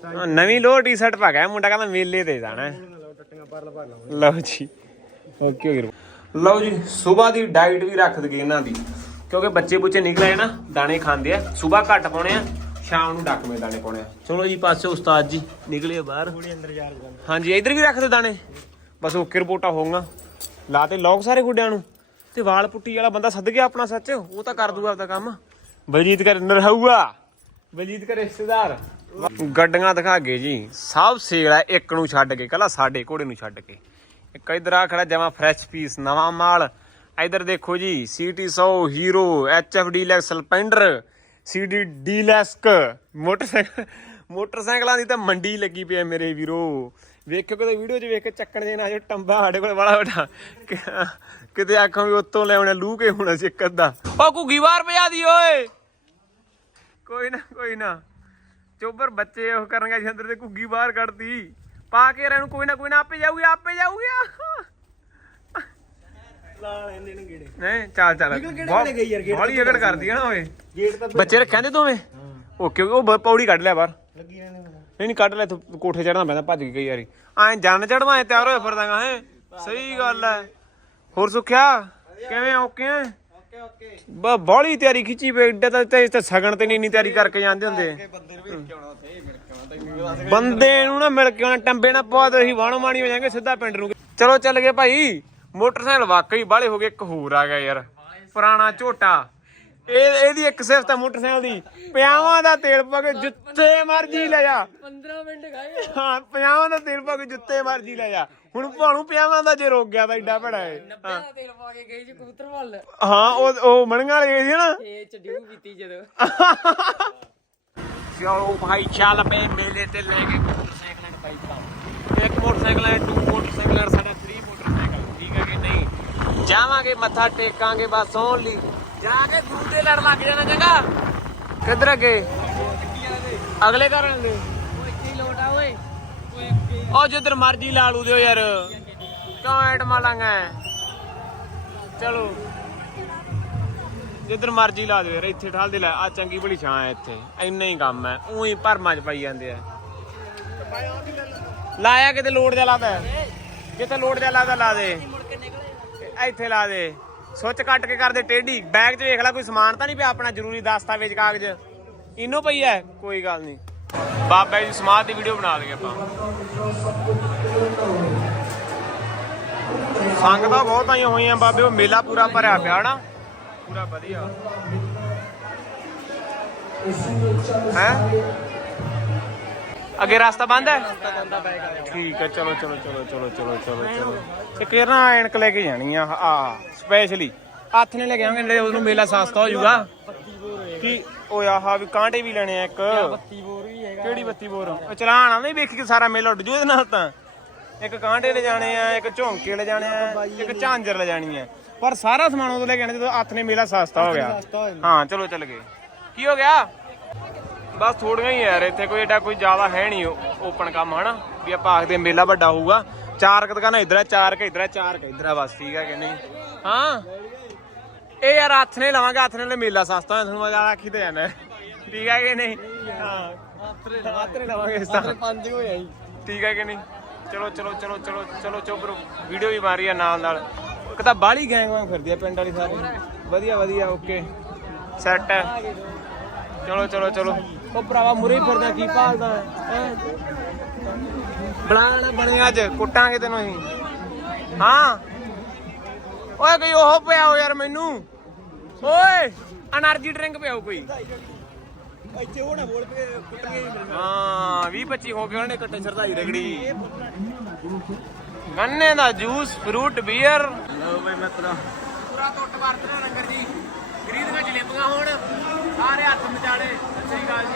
ਹਾਂ, ਨਵੀਂ ਲੋ ਟੀ-ਸ਼ਰਟ ਪਾ ਗਿਆ ਮੁੰਡਾ ਕਹਿੰਦਾ ਮੇਲੇ ਤੇ ਜਾਣਾ ਹੈ। ਲਓ ਜੀ ਓਕੇ ਓਕੇ। ਲਓ ਜੀ ਸਵੇਰ ਦੀ ਡਾਈਟ ਵੀ ਰੱਖ ਦਗੇ ਇਹਨਾਂ ਦੀ। ਕਿਉਂਕਿ ਬੱਚੇ ਬੁੱਚੇ ਨਿਕਲੇ ਨਾ ਦਾਣੇ ਖਾਂਦੇ ਆ। ਸਵੇਰ ਘੱਟ ਪਾਉਣੇ ਆ ਸ਼ਾਮ ਨੂੰ ਡੱਕਵੇਂ ਦਾਣੇ ਪਾਉਣੇ ਆ। ਚਲੋ ਜੀ ਪਾਸੇ ਉਸਤਾਦ ਜੀ ਨਿਕਲੇ ਬਾਹਰ। ਹਾਂਜੀ ਇਧਰ ਵੀ ਰੱਖ ਦੇ ਦਾਣੇ। ਬਸ ਓਕੇ ਰਿਪੋਰਟਾਂ ਹੋਊਗਾ। ਲਾ ਤੇ ਲੋਕ ਸਾਰੇ ਗੁੱਡਿਆਂ ਨੂੰ। ਤੇ ਵਾਲ ਪੁੱਟੀ ਵਾਲਾ ਬੰਦਾ ਸੱਦ ਗਿਆ ਆਪਣਾ ਸੱਚ ਉਹ ਤਾਂ ਕਰ ਦੂਗਾ ਆਪਦਾ ਕੰਮ। ਬਲਜੀਤ ਕਰ ਨਰਹੂਆ ਬਲਜੀਤ ਕਰ ਰਿਸ਼ਤੇਦਾਰ। ਗੱਡੀਆਂ ਦਿਖਾ ਗਏ ਜੀ। ਸਭ ਸੇਲ ਹੈ ਇੱਕ ਨੂੰ ਛੱਡ ਕੇ ਕੱਲਾ ਸਾਡੇ ਘੋੜੇ ਨੂੰ ਛੱਡ ਕੇ। ਇੱਕ ਇਧਰ ਆ ਖੜਾ ਜਮਾ ਫਰੈਸ਼ ਪੀਸ ਨਵਾਂ ਮਾਲ। ਇਧਰ ਦੇਖੋ ਜੀ CT 100 Hero HF Deluxe Splendor CD Deluxe motorcycle ਮੋਟਰਸਾਈਕਲਾਂ ਦੀ ਤਾਂ ਮੰਡੀ ਲੱਗੀ ਪਈ ਹੈ ਮੇਰੇ ਵੀਰੋ। ਵੇਖਿਓ ਕਿਤੇ ਵੀਡੀਓ 'ਚ ਵੇਖ ਕੇ ਚੱਕਣ ਦੇ ਨਾ ਜੋ ਟੰਬਾ ਸਾਡੇ ਕੋਲ ਵੱਡਾ ਕਿ- ਕਿਤੇ ਆਖਾਂ ਵੀ ਉੱਤੋਂ ਲੈ ਆਉਣੇ ਲੂ ਕੇ ਹੋਣਾ ਸੀ ਇੱਕ ਅੱਧਾ। ਉਹ ਘੁੱਗੀ ਬਾਹਰ ਭਜਾ ਦੀ ਓਏ। ਕੋਈ ਨਾ ਕੋਈ ਨਾ। ਚੋਬਰ ਬੱਚੇ ਉਹ ਕਰਨਗੇ ਜੀ ਅੰਦਰ ਤੇ ਘੁੱਗੀ ਬਾਹਰ ਕੱਢਦੀ ਪਾ ਕੇ ਰਹਿਣ ਕੋਈ ਨਾ ਕੋਈ ਨਾ ਆਪੇ ਜਾਊਗੀ ਆਪੇ ਜਾਊਗੀ। ਲਾਲ ਇਹਨੇ ਨੇ ਗੇੜੇ ਨਹੀਂ ਚੱਲ ਚੱਲ। ਵੇਲੇ ਗਈ ਯਾਰ, ਏਕੜ ਕਰਦੀ ਆ ਨਾ ਓਏ। ਬੱਚੇ ਰੱਖਿਆ ਦੇ ਦੋਵੇਂ? ਓਕੇ ਉਹ ਪੌੜੀ ਕੱਢ ਲਿਆ ਬਾਹਰ। ਲੱਗੀ ਰਹਿੰਦੇ ਨਹੀਂ ਨਹੀਂ, ਕੱਢ ਲੈ ਤੂੰ ਕੋਠੇ ਚੜਨਾ ਪੈਂਦਾ, ਭੱਜ ਕੇ ਕਈ ਵਾਰੀ। ਐਂ ਜਨ ਚੜਵਾ ਐ ਤਿਆਰ ਹੋਏ ਫਿਰਦਾਗਾ, ਹੈ? ਸਹੀ ਗੱਲ ਐ। ਹੋਰ ਸੁਖਿਆ? ਕਿਵੇਂ, ਓਕੇ ਐ? ਓਕੇ ਓਕੇ ਬ ਬੋਲੀ ਤਿਆਰੀ ਖਿੱਚੀ ਪਈ ਏਡਾ ਤਾਂ ਤੇ ਤੇ ਸਗਣ ਤੇ ਨਹੀਂ ਇੰਨੀ ਤਿਆਰੀ ਕਰਕੇ ਜਾਂਦੇ ਹੁੰਦੇ। ਬੰਦੇ ਨੂੰ ਵੇਖ ਕੇ ਆਉਣਾ ਉੱਥੇ ਮਿਲ ਕੇ ਆਉਣਾ ਬੰਦੇ ਨੂੰ ਨਾ ਮਿਲ ਕੇ ਆਉਣਾ, ਟੰਬੇ ਨਾ ਪਵਾ ਦੇ ਅਸੀਂ ਵਾਣੋ ਮਾਣੀ ਹੋ ਜਾਾਂਗੇ, ਸਿੱਧਾ ਪਿੰਡ ਨੂੰ। ਚਲੋ, ਚੱਲ ਗਏ ਭਾਈ। ਮੋਟਰਸਾਈਕਲ ਵਾਕਈ ਬਾਲੇ ਹੋ ਗਏ, ਇੱਕ ਹੋਰ ਆ ਗਿਆ ਯਾਰ। ਪੁਰਾਣਾ ਝੋਟਾ। ਇਹ ਇਹਦੀ ਇੱਕ ਸਿਫਤ ਆ ਮੋਟਰਸਾਈਕਲ ਦੀ। ਪਿਆਵਾਂ ਦਾ ਤੇਲ ਪਾ ਕੇ ਜਿੱਥੇ ਮਰਜ਼ੀ ਲੈ ਜਾ। 15 ਮਿੰਟ ਖਾਏ ਹਾਂ ਪਿਆਵਾਂ ਦਾ ਤੇਲ ਪਾ ਕੇ ਜਿੱਥੇ ਮਰਜ਼ੀ ਲੈ ਜਾ। ਹੁਣ ਭਾਣੂ ਪਿਆਵਾਂ ਦਾ ਜੇ ਰੋਕ ਗਿਆ ਤਾਂ ਏਡਾ ਭੜਾ ਹੈ। ਦਾ ਤੇਲ ਪਾ ਕੇ ਗਈ ਜੀ ਕਬੂਤਰ ਵੱਲ। ਹਾਂ ਉਹ ਉਹ ਮਣੀਆਂ ਵਾਲੀ ਗਈ ਸੀ ਨਾ। ਇਹ ਜਦੋਂ। ਚਲੋ ਭਾਈ ਚੱਲ ਪਏ ਮੇਲੇ ਤੇ ਲੈ ਕੇ ਮੋਟਰਸਾਈਕਲਾਂ ਇੱਕ ਮੋਟਰਸਾਈਕਲ ਹੈ ਟੂ ਮੋਟਰਸਾਈਕਲ ਸਾਡਾ 3 ਮੋਟਰਸਾਈਕਲ। ਠੀਕ ਹੈ ਕਿ ਨਹੀਂ? ਜਾਵਾਂਗੇ ਮੱਥਾ ਟੇਕਾਂਗੇ ਬਸ ਓਨਲੀ ਜਾ ਕੇ ਗੁਰੂ ਦੇ ਲੜ ਲੱਗ ਜਾਣਾ ਚੰਗਾ। ਕਿੱਧਰ ਅੱਗੇ? ਅਗਲੇ ਘਰ ਦੇ ਉਹ ਜਿੱਧਰ ਮਰਜ਼ੀ ਲਾ ਲੂ ਦਿਓ ਯਾਰ। ਕਿਉਂ ਮਾਲਾਂਗਾ ਚਲੋ। ਜਿੱਧਰ ਮਰਜ਼ੀ ਲਾ ਦਿਓ ਯਾਰ, ਇੱਥੇ ਠਾਲ ਦੇ ਲੈ। ਆ ਚੰਗੀ ਭਲੀ ਛਾਂ ਹੈ ਇੱਥੇ। ਇੰਨਾ ਹੀ ਕੰਮ ਹੈ। ਉਹੀ ਭਰਮਾਂ ਚ ਪਾਈ ਜਾਂਦੇ ਆ। ਲਾਇਆ ਕਿਤੇ ਲੋੜ ਜਿਹਾ ਲਾਦਾ ਕਿਤੇ ਲੋੜ ਜਿਹਾ ਲਾਦਾ ਲਾ ਦੇ। ਇੱਥੇ ਲਾ ਦੇ। ਸੁੱਚ ਕੱਟ ਕੇ ਕਰ ਟੇਢੀ। ਬੈਗ 'ਚ ਵੇਖ ਲੈ, ਕੋਈ ਸਮਾਨ ਤਾਂ ਨਹੀਂ ਪਿਆ ਆਪਣਾ ਜ਼ਰੂਰੀ ਦਸਤਾਵੇਜ਼, ਕਾਗਜ਼? ਇਹਨੂੰ ਪਈ ਹੈ ਕੋਈ ਗੱਲ ਨਹੀਂ। ਬਾਬਾ ਜੀ ਦੀ ਸਮਾਧ ਦੀ ਵੀਡੀਓ ਬਣਾ ਲਈਏ ਆਪਾਂ। ਸੰਗਤਾਂ ਬਹੁਤ ਆਈਆਂ ਹੋਈਆਂ ਬਾਬੇ, ਉਹ ਮੇਲਾ ਪੂਰਾ ਭਰਿਆ ਪਿਆ ਨਾ। ਪੂਰਾ ਵਧੀਆ। ਹੈ? ਅੱਗੇ ਰਸਤਾ ਬੰਦ ਹੈ? ਠੀਕ ਹੈ ਚਲੋ ਚਲੋ ਚਲੋ ਚਲੋ ਚਲੋ ਚਲੋ ਚਲੋ। ਤੇ ਕਿਰਨਾ ਐਨਕ ਲੈ ਕੇ ਜਾਣੀ ਆ ਆ ਸਪੈਸ਼ਲੀ ਹੱਥ ਨੇ ਲੈ ਕੇ ਆਵਾਂਗੇ ਉਹਨੂੰ ਮੇਲਾ ਸਸਤਾ ਹੋ ਜਾਊਗਾ। ਕੀ ਓਏ ਆਹ ਵੀ ਕਾਂਟੇ ਵੀ ਲੈਣੇ ਆ ਇੱਕ। ਬੱਤੀ ਬੋਰ ਵੀ ਹੈਗਾ। ਕਿਹੜੀ ਬੱਤੀ ਬੋਰ ਉਹ ਚਲਾਣਾ ਨਹੀਂ ਵੇਖੀ ਕਿ ਸਾਰਾ ਮੇਲਾ ਉੱਡ ਜੂ ਇਹਦੇ ਨਾਲ ਤਾਂ। ਇੱਕ ਕਾਂਟੇ ਲੈ ਜਾਣੇ ਆ ਇੱਕ ਝੋਂਕੇ ਲੈ ਜਾਣੇ ਆ ਇੱਕ ਝਾਂਜਰ ਲੈ ਜਾਣੀ ਆ। ਪਰ ਸਾਰਾ ਸਮਾਨ ਉਦੋਂ ਲੈ ਕੇ ਆਣੇ ਜਦੋਂ ਹੱਥ ਨੇ ਮੇਲਾ ਸਸਤਾ ਹੋ ਗਿਆ। ਹਾਂ ਚਲੋ ਚੱਲ ਗਏ। ਕੀ ਹੋ ਗਿਆ? ਬਸ ਥੋੜੀਆਂ ਹੀ ਯਾਰ, ਇੱਥੇ ਕੋਈ ਏਡਾ ਕੋਈ ਜ਼ਿਆਦਾ ਹੈ ਨਹੀਂ ਓਪਨ ਕੰਮ, ਹਨਾ? ਵੀ ਆਪਾਂ ਆਖਦੇ ਮੇਲਾ ਵੱਡਾ ਹੋਊਗਾ। ਚਾਰ ਕੁ ਦੁਕਾਨਾਂ ਇਧਰ ਆ, ਚਾਰ ਕ ਇਧਰ ਆ, ਚਾਰ ਕ ਇਧਰ ਆ, ਬਸ ਠੀਕ ਆ ਕਿ ਹਾਂ? ਇਹ ਯਾਰ ਹੱਥ ਨੇ ਲਵਾਂਗੇ, ਹੱਥ ਨੇ ਮੇਲਾ ਸਸਤਾ ਹੋਇਆ, ਤੁਹਾਨੂੰ ਮਜ਼ਾ ਆਖੀ ਤੇ ਜਾਣਾ ਠੀਕ ਆ ਕਿ ਨਹੀਂ? ਹਾਂ। ਹੱਥ ਨੇ ਲਵਾਂਗੇ ਇਸ ਤਰ੍ਹਾਂ। ਪੰਜ ਹੋ ਜਾਈ ਠੀਕ ਹੈ ਕਿ ਨਹੀਂ? ਚਲੋ ਚਲੋ ਚਲੋ ਚਲੋ ਚਲੋ ਚੋਬਰ ਵੀਡੀਓ ਵੀ ਮਾਰੀ ਆ ਨਾਲ ਨਾਲ। ਇੱਕ ਤਾਂ ਬਾਹਲੀ ਗੈਂਗ ਵਾਂਗ ਫਿਰਦੀ ਆ ਪਿੰਡ ਵਾਲੀ ਸਾਰੀ। ਵਧੀਆ ਵਧੀਆ ਓਕੇ ਸੈੱਟ ਚਲੋ ਚਲੋ ਚਲੋ। ਉਹ ਭਰਾਵਾ ਮੁਰੇ ਫਿਰਦਾ ਕੀ ਭਾਲਦਾ ਹੈਂ? ਬਣਾਣਾ ਬਣੇ ਅੱਜ ਕੁੱਟਾਂਗੇ ਤੈਨੂੰ ਅਸੀਂ। ਹਾਂ? ਓਏ ਕੋਈ ਉਹ ਪਿਆਓ ਯਾਰ ਮੈਨੂੰ। ਓਏ એનર્ਜੀ ਡਰਿੰਕ ਪਿਆਓ ਕੋਈ। ਇੱਥੇ ਹੋਣਾ ਬੋਲ ਕੇ ਕੁੱਟਣਗੇ ਹਾਂ 20 25 ਹੋ ਗਏ ਉਹਨੇ ਕੱਟੇ ਸਰਦਾਈ ਰਗੜੀ। ਗੰਨੇ ਦਾ ਜੂਸ ਫਰੂਟ ਬੀਅਰ। ਲਓ ਬਈ ਮਿੱਤਰਾ। ਪੂਰਾ ਟੁੱਟ ਵਰਤ ਲਓ ਲੰਗਰ ਜੀ। ਗਰੀਬ ਦੀਆਂ ਜਲੇਬੀਆਂ ਹੋਣ ਸਾਰੇ ਹੱਥ ਮਚਾੜੇ ਸ੍ਰੀ ਅਕਾਲ ਜੀ।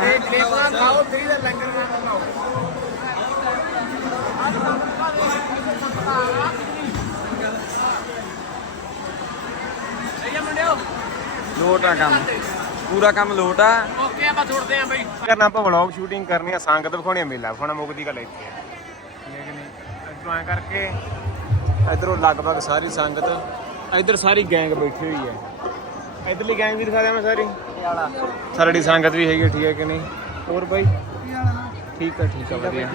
ਇਹ ਜਲੇਬੀਆਂ ਖਾਓ ਫਰੀ ਦਾ ਲੰਗਰ ਨਾ ਖਾਓ। ਸਹੀ ਲੋਟ ਆ ਕੰਮ। ਪੂਰਾ ਕੰਮ ਲੋਟ ਆ। ਓਕੇ ਆਪਾਂ ਛੋੜਦੇ ਆਂ ਬਈ। ਕਰਨਾ ਆਪਾਂ ਵਲੌਗ ਸ਼ੂਟਿੰਗ ਕਰਨੀ ਆ ਸੰਗਤ ਵਿਖਾਉਣੀ ਆ ਮੇਲਾ ਵਿਖਾਉਣਾ ਮੁੱਕਦੀ ਗੱਲ ਇੱਥੇ ਆ। ਲੇਕਿਨ ਇਧਰੋਂ ਐ ਕਰਕੇ। ਇਧਰੋਂ ਲਗਭਗ ਸਾਰੀ ਸੰਗਤ ਇਧਰ ਸਾਰੀ ਗੈਂਗ ਬੈਠੀ ਹੋਈ ਹੈ। ਇਧਰਲੀ ਗੈਂਗ ਵੀ ਦਿਖਾ ਦਿਆਂ ਮੈਂ ਸਾਰੀ ਸਾਡੀ ਸੰਗਤ ਵੀ ਹੈਗੀ ਠੀਕ ਹੈ ਕਿ ਨਹੀਂ? ਹੋਰ ਬਾਈ? ਠੀਕ ਆ ਠੀਕ ਆ ਵਧੀਆ।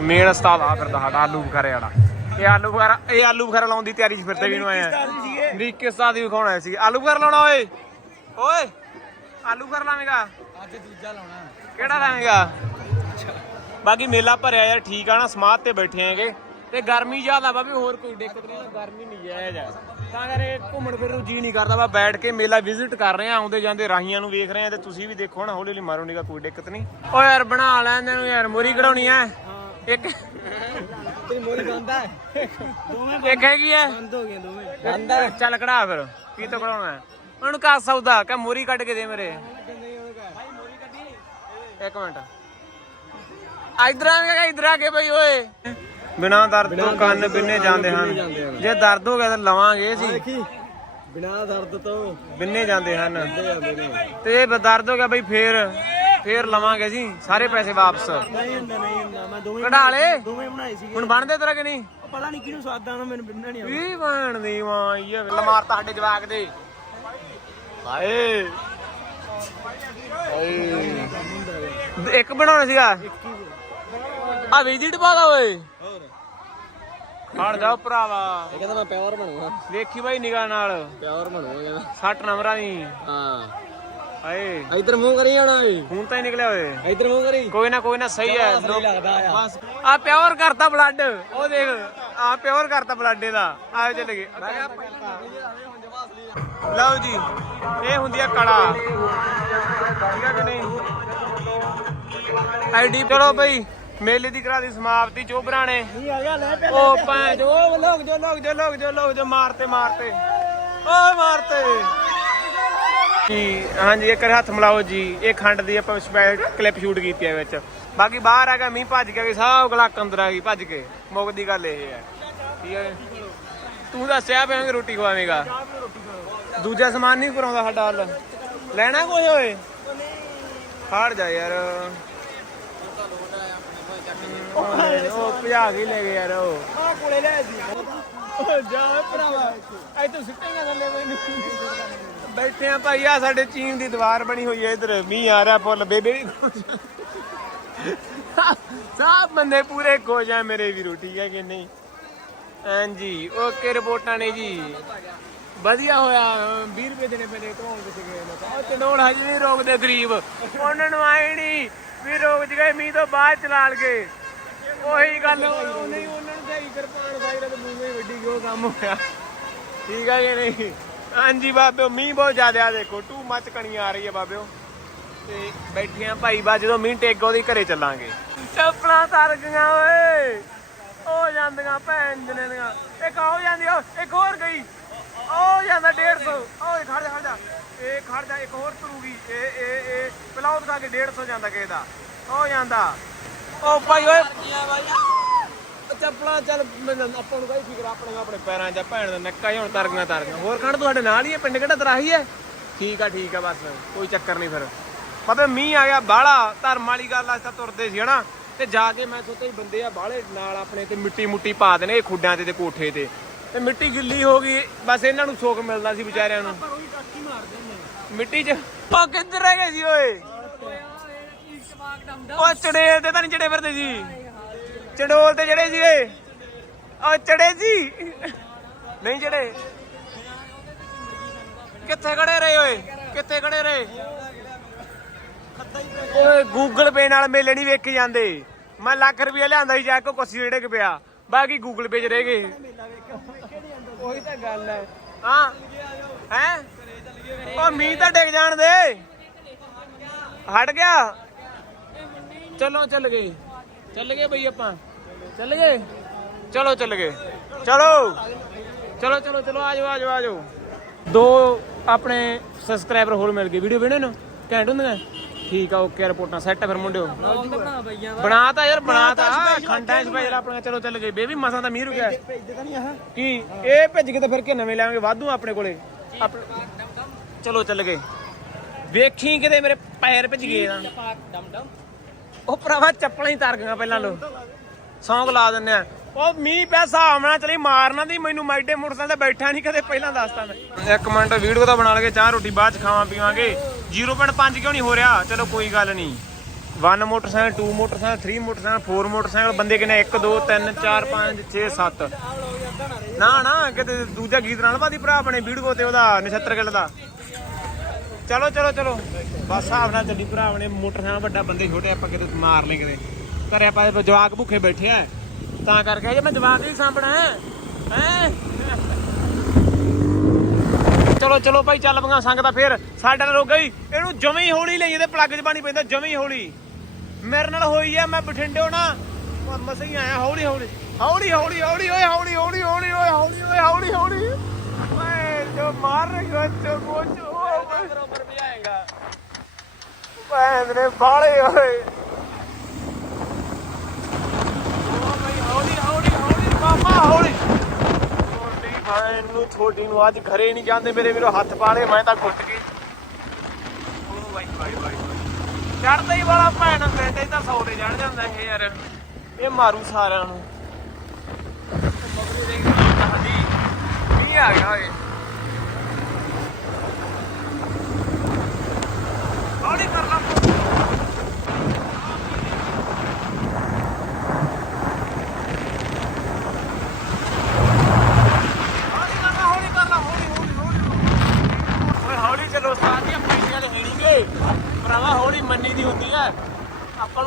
ਮੇਨ ਉਸਤਾਦ ਆ ਫਿਰਦਾ ਸਾਡਾ ਆਲੂ ਬੁਖਾਰੇ ਵਾਲਾ। ਇਹ ਆਲੂ ਬੁਖਾਰਾ ਇਹ ਆਲੂ ਬੁਖਾਰਾ ਲਾਉਣ ਦੀ ਤਿਆਰੀ 'ਚ ਫਿਰਦੇ ਵੀ ਨੂੰ ਆਇਆ ਵੀ ਕਿਸ ਤਰ੍ਹਾਂ ਦੀ ਵਿਖਾਉਣਾ ਸੀ। ਆਲੂ ਬੁਖਾਰਾ ਲਾਉਣਾ ਓਏ। ਓਏ ਆਲੂ ਬੁਖਾਰਾ ਲਾਵੇਂਗਾ? ਅੱਜ ਦੂਜਾ ਲਾਉਣਾ ਕਿਹੜਾ ਲਾਵੇਂਗਾ? ਬਾਕੀ ਮੇਲਾ ਭਰਿਆ ਯਾਰ ਠੀਕ ਆ ਨਾ ਸਮਾਧ ਤੇ ਬੈਠੇ ਆਂਗੇ ਤੇ ਗਰਮੀ ਜ਼ਿਆਦਾ ਵਾ ਵੀ ਹੋਰ ਕੋਈ ਦਿੱਕਤ ਨਹੀਂ ਆ ਗਰਮੀ ਨਹੀਂ ਜਾਇਜ਼ ਆ। ਤਾਂ ਕਰਕੇ ਘੁੰਮਣ ਫਿਰਨ ਨੂੰ ਜੀ ਨਹੀਂ ਕਰਦਾ ਵਾ ਬੈਠ ਕੇ ਮੇਲਾ ਵਿਜ਼ਿਟ ਕਰ ਰਹੇ ਆ ਆਉਂਦੇ ਜਾਂਦੇ ਰਾਹੀਆਂ ਨੂੰ ਵੇਖ ਰਹੇ ਆ ਤੇ ਤੁਸੀਂ ਵੀ ਦੇਖੋ ਨਾ ਹੌਲੀ ਹੌਲੀ ਮਾਰੋ ਨਿਗਾ ਕੋਈ ਦਿੱਕਤ ਨਹੀਂ। ਓ ਯਾਰ ਬਣਾ ਲੈ ਇਹਨਾਂ ਨੂੰ ਯਾਰ ਮੋਰੀ ਕਢਾਉਣੀ ਐ ਇੱਕ ਤੇਰੀ ਮੋਰੀ ਬੰਦਾ ਦੋਵੇਂ ਇੱਕ ਹੈਗੀ ਐ ਬੰਦ ਹੋ ਗਏ ਦੋਵੇਂ। ਅੰਦਰ ਚੱਲ ਕਢਾ ਫਿਰ ਕੀ ਤੋਂ ਕਢਾਉਣਾ ਹੈ? ਉਹਨੂੰ ਕਾ ਸੌਦਾ ਕਹ ਮੋਰੀ ਕੱਢ ਕੇ ਦੇ ਮੇਰੇ। ਇੱਕ ਮਿੰਟ। ਇਧਰ ਆਵੇਂਗਾ ਇਧਰ ਆ ਕੇ ਬਈ ਓਏ। ਬਿਨਾ ਦਰਦ ਤੋਂ ਕੰਨ ਬਿੰਨੇ ਜਾਂਦੇ ਹਨ। ਜੇ ਦਰਦ ਹੋ ਗਿਆ ਤਾਂ ਲਵਾਂਗੇ ਦੇਖੀ ਬਿਨਾ ਦਰਦ ਤੋਂ ਬਿੰਨੇ ਜਾਂਦੇ ਹਨ। ਨੇ। ਤੇ ਇਹ ਦਰਦ ਹੋ ਗਿਆ ਬਈ ਫੇਰ ਫੇਰ ਲਵਾਂਗੇ ਅਸੀਂ ਸਾਰੇ ਪੈਸੇ ਵਾਪਸ। ਨਹੀਂ ਹੁੰਦਾ ਨਹੀਂ ਹੁੰਦਾ। ਮੈਂ ਦੋਵੇਂ ਕਢਾ ਲੈ ਦੋਵੇਂ ਬਣਾਏ ਸੀਗੇ। ਹੁਣ ਬਣਦੇ ਤੇਰਾ ਕਿ ਨਹੀਂ? ਪਤਾ ਨਹੀਂ ਕਿਹਨੂੰ ਸਵਾਦ ਆਉਂਦਾ ਮੈਨੂੰ ਬਿੰਨਾ ਨਹੀਂ ਆਉਂਦਾ। ਵੀ ਬਣਦੀ ਵਾਂ ਇਹ ਲਮਾਰ ਤਾਂ ਸਾਡੇ ਜਵਾਕ ਦੇ। ਹਾਏ। ਹਾਏ। ਇੱਕ ਬਣਾਉਣਾ ਸੀਗਾ। ਆ ਵਿਜ਼ਿਟ ਪਾਦਾ ਓਏ। ਖੜ ਜਾ ਭਰਾਵਾ। ਇਹ ਕਹਿੰਦਾ ਮੈਂ ਪਿਓਰ ਬਣੂਗਾ। ਵੇਖੀ ਬਾਈ ਨਿਗਾਹ ਨਾਲ। ਪਿਓਰ ਬਣੂਗਾ 60 ਨੰਬਰਾਂ ਦੀ। ਹਾਂ। ਹਾਏ। ਇਧਰ ਮੂੰਹ ਕਰੀ ਜਾਣਾ ਏ ਹੁਣ ਤਾਂ ਹੀ ਨਿਕਲਿਆ ਓਏ। ਇਧਰ ਮੂੰਹ ਕਰੀ। ਕੋਈ ਨਾ ਕੋਈ ਨਾ ਸਹੀ ਹੈ। ਲੱਗਦਾ ਆ। ਬਸ। ਆ ਪਿਓਰ ਕਰਤਾ ਬਲੱਡ। ਉਹ ਦੇਖ ਆ ਪਿਓਰ ਕਰਤਾ ਬਲੱਡ ਇਹਦਾ। ਆਏ ਚੱਲ ਗਏ। ਲਓ ਜੀ ਇਹ ਹੁੰਦੀ ਆ ਕੜਾ। ਠੀਕ ਆ ਕਿ ਨਹੀਂ? ਆਈਡੀ ਚਲੋ ਬਈ। ਮੇਲੇ ਦੀ ਕਰਾ ਦੀ ਸਮਾਪਤੀ ਚੋਬਰਾਂ ਨੇ ਉਹ ਪੈ ਜੋ ਲੋਕ ਜੋ ਲੋਕ ਜੋ ਲੋਕ ਜੋ ਲੋਕ ਜੋ ਮਾਰਤੇ ਮਾਰਤੇ। ਓਏ ਮਾਰਤੇ। ਜੀ ਹਾਂਜੀ ਇੱਕ ਹੱਥ ਮਿਲਾਓ ਜੀ ਇਹ ਖੰਡ ਦੀ ਆਪਾਂ ਸਪੈਸ਼ਲ ਕਲਿੱਪ ਸ਼ੂਟ ਕੀਤੀ ਹੈ ਵਿੱਚ। ਬਾਕੀ ਬਾਹਰ ਆ ਗਿਆ ਮੀਂਹ ਭੱਜ ਗਿਆ ਵੀ ਸਾਹ ਗਲਾਕ ਅੰਦਰ ਆ ਗਈ ਭੱਜ ਕੇ। ਮੁੱਕਦੀ ਗੱਲ ਇਹ ਹੈ। ਠੀਕ ਹੈ ਤੂੰ ਦੱਸਿਆ ਪਿਆ ਰੋਟੀ ਖਵਾਵੇਂਗਾ। ਦੂਜਾ ਸਮਾਨ ਨਹੀਂ ਕਰਾਉਂਦਾ ਸਾਡਾ ਹੱਲ। ਲੈਣਾ ਕੋਈ ਓਏ? ਖੜ ਜਾ ਯਾਰ। ਉਹ ਭਜਾ ਕੇ ਲੈ ਗਏ ਯਾਰ ਉਹ ਆ ਕੋਲੇ ਲੈ ਸੀ ਓ ਜਾ ਭਰਾਵਾ ਐ ਤੂੰ ਸਿੱਟੇਗਾ ਥੱਲੇ ਮੈਨੂੰ ਬੈਠੇ ਆ ਭਾਈ ਆ ਸਾਡੇ ਚੀਨ ਦੀ ਦੀਵਾਰ ਬਣੀ ਹੋਈ ਹੈ ਇਧਰ ਮੀਂਹ ਆ ਰਿਹਾ ਫੁੱਲ ਬੇਬੇ ਵੀ ਸਭ ਬੰਦੇ ਪੂਰੇ ਖੁਸ਼ ਆ ਮੇਰੇ ਵੀਰੋ ਠੀਕ ਹੈ ਕਿ ਨਹੀਂ ਹਾਂਜੀ ਓਕੇ ਰਿਪੋਰਟਾਂ ਨੇ ਜੀ ਵਧੀਆ ਹੋਇਆ 20 ਰੁਪਏ ਦੇਣੇ ਪੈਣੇ ਘਰੋਂ ਕਿਸੇ ਗਏ ਨੇ ਉਹ ਚੰਡੋਲ ਹਜੇ ਨਹੀਂ ਰੋਕਦੇ ਗਰੀਬ। ਉਹਨਾਂ ਨੂੰ ਆਏ ਨਹੀਂ ਵੀ ਰੋਕ ਜਗੇ ਮੀਂਹ ਤੋਂ ਬਾਅਦ ਚਲਾਲ ਗਏ। ਉਹੀ ਗੱਲ ਨਹੀਂ ਉਹਨਾਂ ਨੂੰ ਤਾਂ ਹੀ ਕਿਰਪਾਨ ਸਾਈ ਰਤ ਮੂੰਹੇ ਵੱਡੀ ਕਿਉਂ ਕੰਮ ਹੋਇਆ। ਠੀਕ ਹੈ ਜੀ ਨਹੀਂ? ਹਾਂਜੀ ਬਾਬਿਓ, ਮੀਂਹ ਬਹੁਤ ਜ਼ਿਆਦਾ ਆ, ਦੇਖੋ, ਟੂ ਮੱਚ ਕਣੀ ਆ ਰਹੀ ਹੈ ਬਾਬਿਓ। ਤੇ ਬੈਠੀਆਂ ਭਾਈ ਬਾ ਜਦੋਂ ਮੀਂਹ ਟੇਕ ਉਹਦੀ ਘਰੇ ਚੱਲਾਂਗੇ। ਚੱਪਲਾਂ ਤਰ ਗਈਆਂ ਓਏ। ਹੋ ਜਾਂਦੀਆਂ ਭੈਣ ਜਨੇ ਦੀਆਂ ਇੱਕ ਹੋ ਜਾਂਦੀ ਇੱਕ ਹੋਰ ਗਈ। ਉਹ ਜਾਂਦਾ 150 ਓਏ, ਖੜ ਜਾ ਖੜ ਜਾ। ਇਹ ਖੜ ਜਾ, ਇੱਕ ਹੋਰ ਤਰੂਗੀ। ਇਹ ਇਹ ਇਹ ਪਲਾਉ ਦਿਖਾ ਕੇ 150 ਜਾਂਦਾ ਕਿਸੇ ਦਾ। ਹੋ ਜਾਂਦਾ। ਓ ਭਾਈ ਓਏ। ਚੱਪਲਾਂ ਚੱਲ ਮੈਨੂੰ ਆਪਾਂ ਨੂੰ ਕਾਹਦੀ ਫਿਕਰ ਆਪਣੇ ਆਪਣੇ ਪੈਰਾਂ 'ਚ ਆ, ਭੈਣ ਦਾ ਨੱਕਾ ਹੀ ਹੁਣ ਤਰ ਗਈਆਂ ਤਰ ਗਈਆਂ ਹੋਰ ਖੜ ਤੁਹਾਡੇ ਨਾਲ ਹੀ ਹੈ ਪਿੰਡ ਕਿਹੜਾ ਤਰਾਹੀ ਹੈ? ਠੀਕ ਆ ਠੀਕ ਆ ਬਸ। ਕੋਈ ਚੱਕਰ ਨਹੀਂ ਫਿਰ। ਪਤਾ ਮੀਂਹ ਆ ਗਿਆ ਬਾਹਲਾ ਧਰਮ ਵਾਲੀ ਗੱਲ ਅੱਜ ਤਾਂ ਤੁਰਦੇ ਸੀ ਹਨਾ? ਤੇ ਜਾ ਕੇ ਮੈਂ ਸੋਚਿਆ ਬੰਦੇ ਆ ਬਾਹਲੇ ਨਾਲ ਆਪਣੇ ਤੇ ਮਿੱਟੀ ਮੁੱਟੀ ਪਾ ਦੇਣੇ ਇਹ ਖੁੱਡਾਂ ਤੇ ਤੇ ਕੋਠੇ ਤੇ। ਤੇ ਮਿੱਟੀ ਗਿੱਲੀ ਹੋ ਗਈ ਬਸ ਇਹਨਾਂ ਨੂੰ ਸੁੱਖ ਮਿਲਦਾ ਸੀ ਵਿਚਾਰਿਆਂ ਨੂੰ। ਮਿੱਟੀ 'ਚ ਕਿੱਧਰ ਰਹਿ ਗਏ ਸੀ ਓਏ? ਉਹ ਚੜੇਲ ਤੇ ਤਾਂ ਨਹੀਂ ਚੜੇ ਫਿਰਦੇ ਸੀ ਚੜੋਲ ਤੇ ਜਿਹੜੇ ਸੀਗੇ। ਉਹ ਚੜੇ ਸੀ ਨਹੀਂ ਚੜੇ। ਕਿੱਥੇ ਖੜੇ ਰਹੇ ਓਏ? ਕਿੱਥੇ ਖੜੇ ਰਹੇ? ਓਏ ਗੂਗਲ ਪੇ ਨਾਲ ਮੇਲੇ ਨਹੀਂ ਵੇਖੇ ਜਾਂਦੇ। ਮੈਂ ਲੱਖ ਰੁਪਏ ਲਿਆਂਦਾ ਸੀ ਜਾ ਕੇ ਕੁਰਸੀ ਜਿਹੜੇ ਕਿ ਪਿਆ। ਬਾਕੀ ਗੂਗਲ ਪੇ 'ਚ ਰਹਿ ਗਏ। ਉਹੀ ਤਾਂ ਗੱਲ ਹੈ। ਹਾਂ। ਹੈ? ਉਹ ਮੀਂਹ ਤਾਂ ਡਿੱਗ ਜਾਣ ਦੇ। ਹਟ ਗਿਆ। ਚਲੋ ਚੱਲ ਗਏ। ਚੱਲ ਗਏ ਬਈ ਆਪਾਂ। ਚੱਲ ਗਏ? ਚਲੋ ਚੱਲ ਗਏ। ਚਲੋ। ਚਲੋ ਚਲੋ ਚਲੋ ਆਜੋ ਆਜੋ ਆਜੋ ਦੋ ਆਪਣੇ ਸਬਸਕ੍ਰਾਈਬਰ ਹੋਰ ਮਿਲ ਗਏ। ਵੀਡੀਓ ਵੇਣੇ ਨੂੰ ਘੈਂਟ ਹੁੰਦੀਆਂ। ਠੀਕ ਆ ਓਕੇ ਰਿਪੋਰਟਾਂ ਸੈੱਟ ਫਿਰ ਮੁੰਡਿਓ। ਬਣਾਤਾ ਯਾਰ ਬਣਾਤਾ ਖੰਡਾਂ ਸਪੈਸ਼ਲ ਆਪਣਾ। ਚਲੋ ਚੱਲ ਗਏ। ਬੇਬੀ ਮਸਾਂ ਤਾਂ ਨਹੀਂ ਆਹ। ਕੀ? ਇਹ ਭਿੱਜ ਕੇ ਤੇ ਫਿਰ ਕੇ ਨਵੇਂ ਲਾਵਾਂਗੇ ਵਾਧੂ ਆਪਣੇ ਕੋਲੇ। ਚਲੋ ਚੱਲ ਗਏ। ਵੇਖੀ ਕਿਤੇ ਮੇਰੇ ਪੈਰ ਭਿੱਜ ਗਏ ਨਾ ਉਹ ਭਰਾਵਾ ਚੱਪਲਾਂ ਹੀ ਤਰ ਗਈਆਂ ਪਹਿਲਾਂ ਲੋ। ਸੌਂਗ ਲਾ ਦਿੰਨੇ ਆ। ਉਹ ਮੀਂਹ ਪਿਆ, ਹਿਸਾਬ ਚਲੀ ਮਾਰਨਾ ਦੀ, ਮੈਨੂੰ ਮਾਈਡੇ ਮੋਟਰਸਾਈਕਲ ਤੇ ਬੈਠਾ ਨਹੀਂ ਕਦੇ ਪਹਿਲਾਂ ਦੱਸਦਾ ਮੈਂ। ਇੱਕ ਮਿੰਟ, ਵੀਡੀਓ ਤਾਂ ਬਣਾ ਲਗੇ, ਚਾਹ ਰੋਟੀ ਬਾਅਦ ਚ ਖਾਵਾਂ, ਪੀਵਾਂਗੇ। 0.5 ਕਿਉਂ ਨਹੀਂ ਹੋ ਰਿਹਾ? ਚਲੋ ਕੋਈ ਗੱਲ ਨਹੀਂ 1 ਮੋਟਰਸਾਈਕਲ 2 ਮੋਟਰਸਾਈਕਲ 3 ਮੋਟਰਸਾਈਕਲ 4 ਮੋਟਰਸਾਈਕਲ, ਬੰਦੇ ਕਿੰਨੇ? 1 2 3 4 5 6 7 ਨਾ ਨਾ, ਕਿਤੇ ਦੂਜਾ ਗੀਤ ਨਾਲ ਬਾਦੀ ਭਰਾ ਆਪਣੇ ਵੀਡੀਓ ਤੇ ਉਹਦਾ ਨਛੱਤਰ ਗਿੱਲ ਦਾ। ਚਲੋ ਚਲੋ ਚਲੋ। ਬਸ ਹਿਸਾਬ ਨਾਲ ਚੱਲੀ। ਭਰਾ ਮੋਟਰਸਾਈਕਲ ਵੱਡਾ ਬੰਦੇ ਛੋਟੇ, ਆਪਾਂ ਕਿਤੇ ਮਾਰ ਲੈ ਕਿਤੇ। ਘਰੇ ਆਪਾਂ ਜਵਾਕ ਭੁੱਖੇ ਬੈਠੇ ਆ। ਤਾਂ ਕਰਕੇ ਜੇ ਮੈਂ ਜਵਾਕ ਹੀ ਸਾਂਭਣਾ, ਹੈ? ਹੈ? ਚਲੋ ਚਲੋ ਭਾਈ, ਚੱਲ ਪੰਗਾ ਸੰਗਦਾ ਫੇਰ। ਸਾਡੇ ਨਾਲ ਹੋ ਗਈ। ਇਹਨੂੰ ਜਮੇ ਹੀ ਹੌਲੀ ਲਈ, ਇਹਦੇ ਪਲੱਗ 'ਚ ਪਾਣੀ ਪੈਂਦਾ, ਜਮੇ ਹੀ ਹੌਲੀ। ਮੇਰੇ ਨਾਲ ਹੋਈ ਆ, ਮੈਂ ਬਠਿੰਡੇ ਨਾ ਮਸਾ ਹੀ ਆਇਆ, ਹੌਲੀ ਹੌਲੀ। ਹੌਲੀ ਹੌਲੀ ਹੌਲੀ, ਓਏ, ਹੌਲੀ ਹੌਲੀ ਹੌਲੀ, ਓਏ ਹੌਲੀ ਓਏ, ਹੌਲੀ ਹੌਲੀ। ਓਏ, ਜੋ ਮਾਰ ਰਹੀ ਚੋ ਕੋਚੋ ਬਰੋਬਰ ਵੀ ਆਏਗਾ ਭੈਣ ਨੇ ਬਾਲੇ ਓਏ। ਓ ਬਈ ਹੌਲੀ ਹੌਲੀ ਹੌਲੀ ਮਾਮਾ ਹੌਲੀ ਛੋਟੀ ਭੈਣ ਨੂੰ ਛੋਟੀ ਨੂੰ ਅੱਜ ਘਰੇ ਨਹੀਂ ਜਾਂਦੇ ਮੇਰੇ ਵੀਰੋ ਹੱਥ ਪਾਲੇ ਮੈਂ ਤਾਂ ਘੁੱਟ ਗਈ। ਓ ਬਾਈ ਬਾਈ ਬਾਈ ਚੜਦਾ ਹੀ ਵਾਲਾ ਭੈਣ ਬੈਠੇ ਤਾਂ ਸੌ ਤੇ ਚੜ ਜਾਂਦਾ ਇਹ ਯਾਰ। ਇਹ ਮਾਰੂ ਸਾਰਿਆਂ ਨੂੰ। ਆ ਗਿਆ ਹੌਲੀ ਕਰ ਲਾ ਹੌਲੀ ਹੌਲੀ ਹੌਲੀ ਓਏ ਹੌਲੀ ਚਲੋ ਸਾਥੀ ਆਪਣੀ ਗੱਲ ਹੈਣੀਗੇ ਭਰਾਵਾ ਹੌਲੀ ਮੰਨੀ ਦੀ ਹੁੰਦੀ ਆ ਆਪਾਂ ਨੂੰ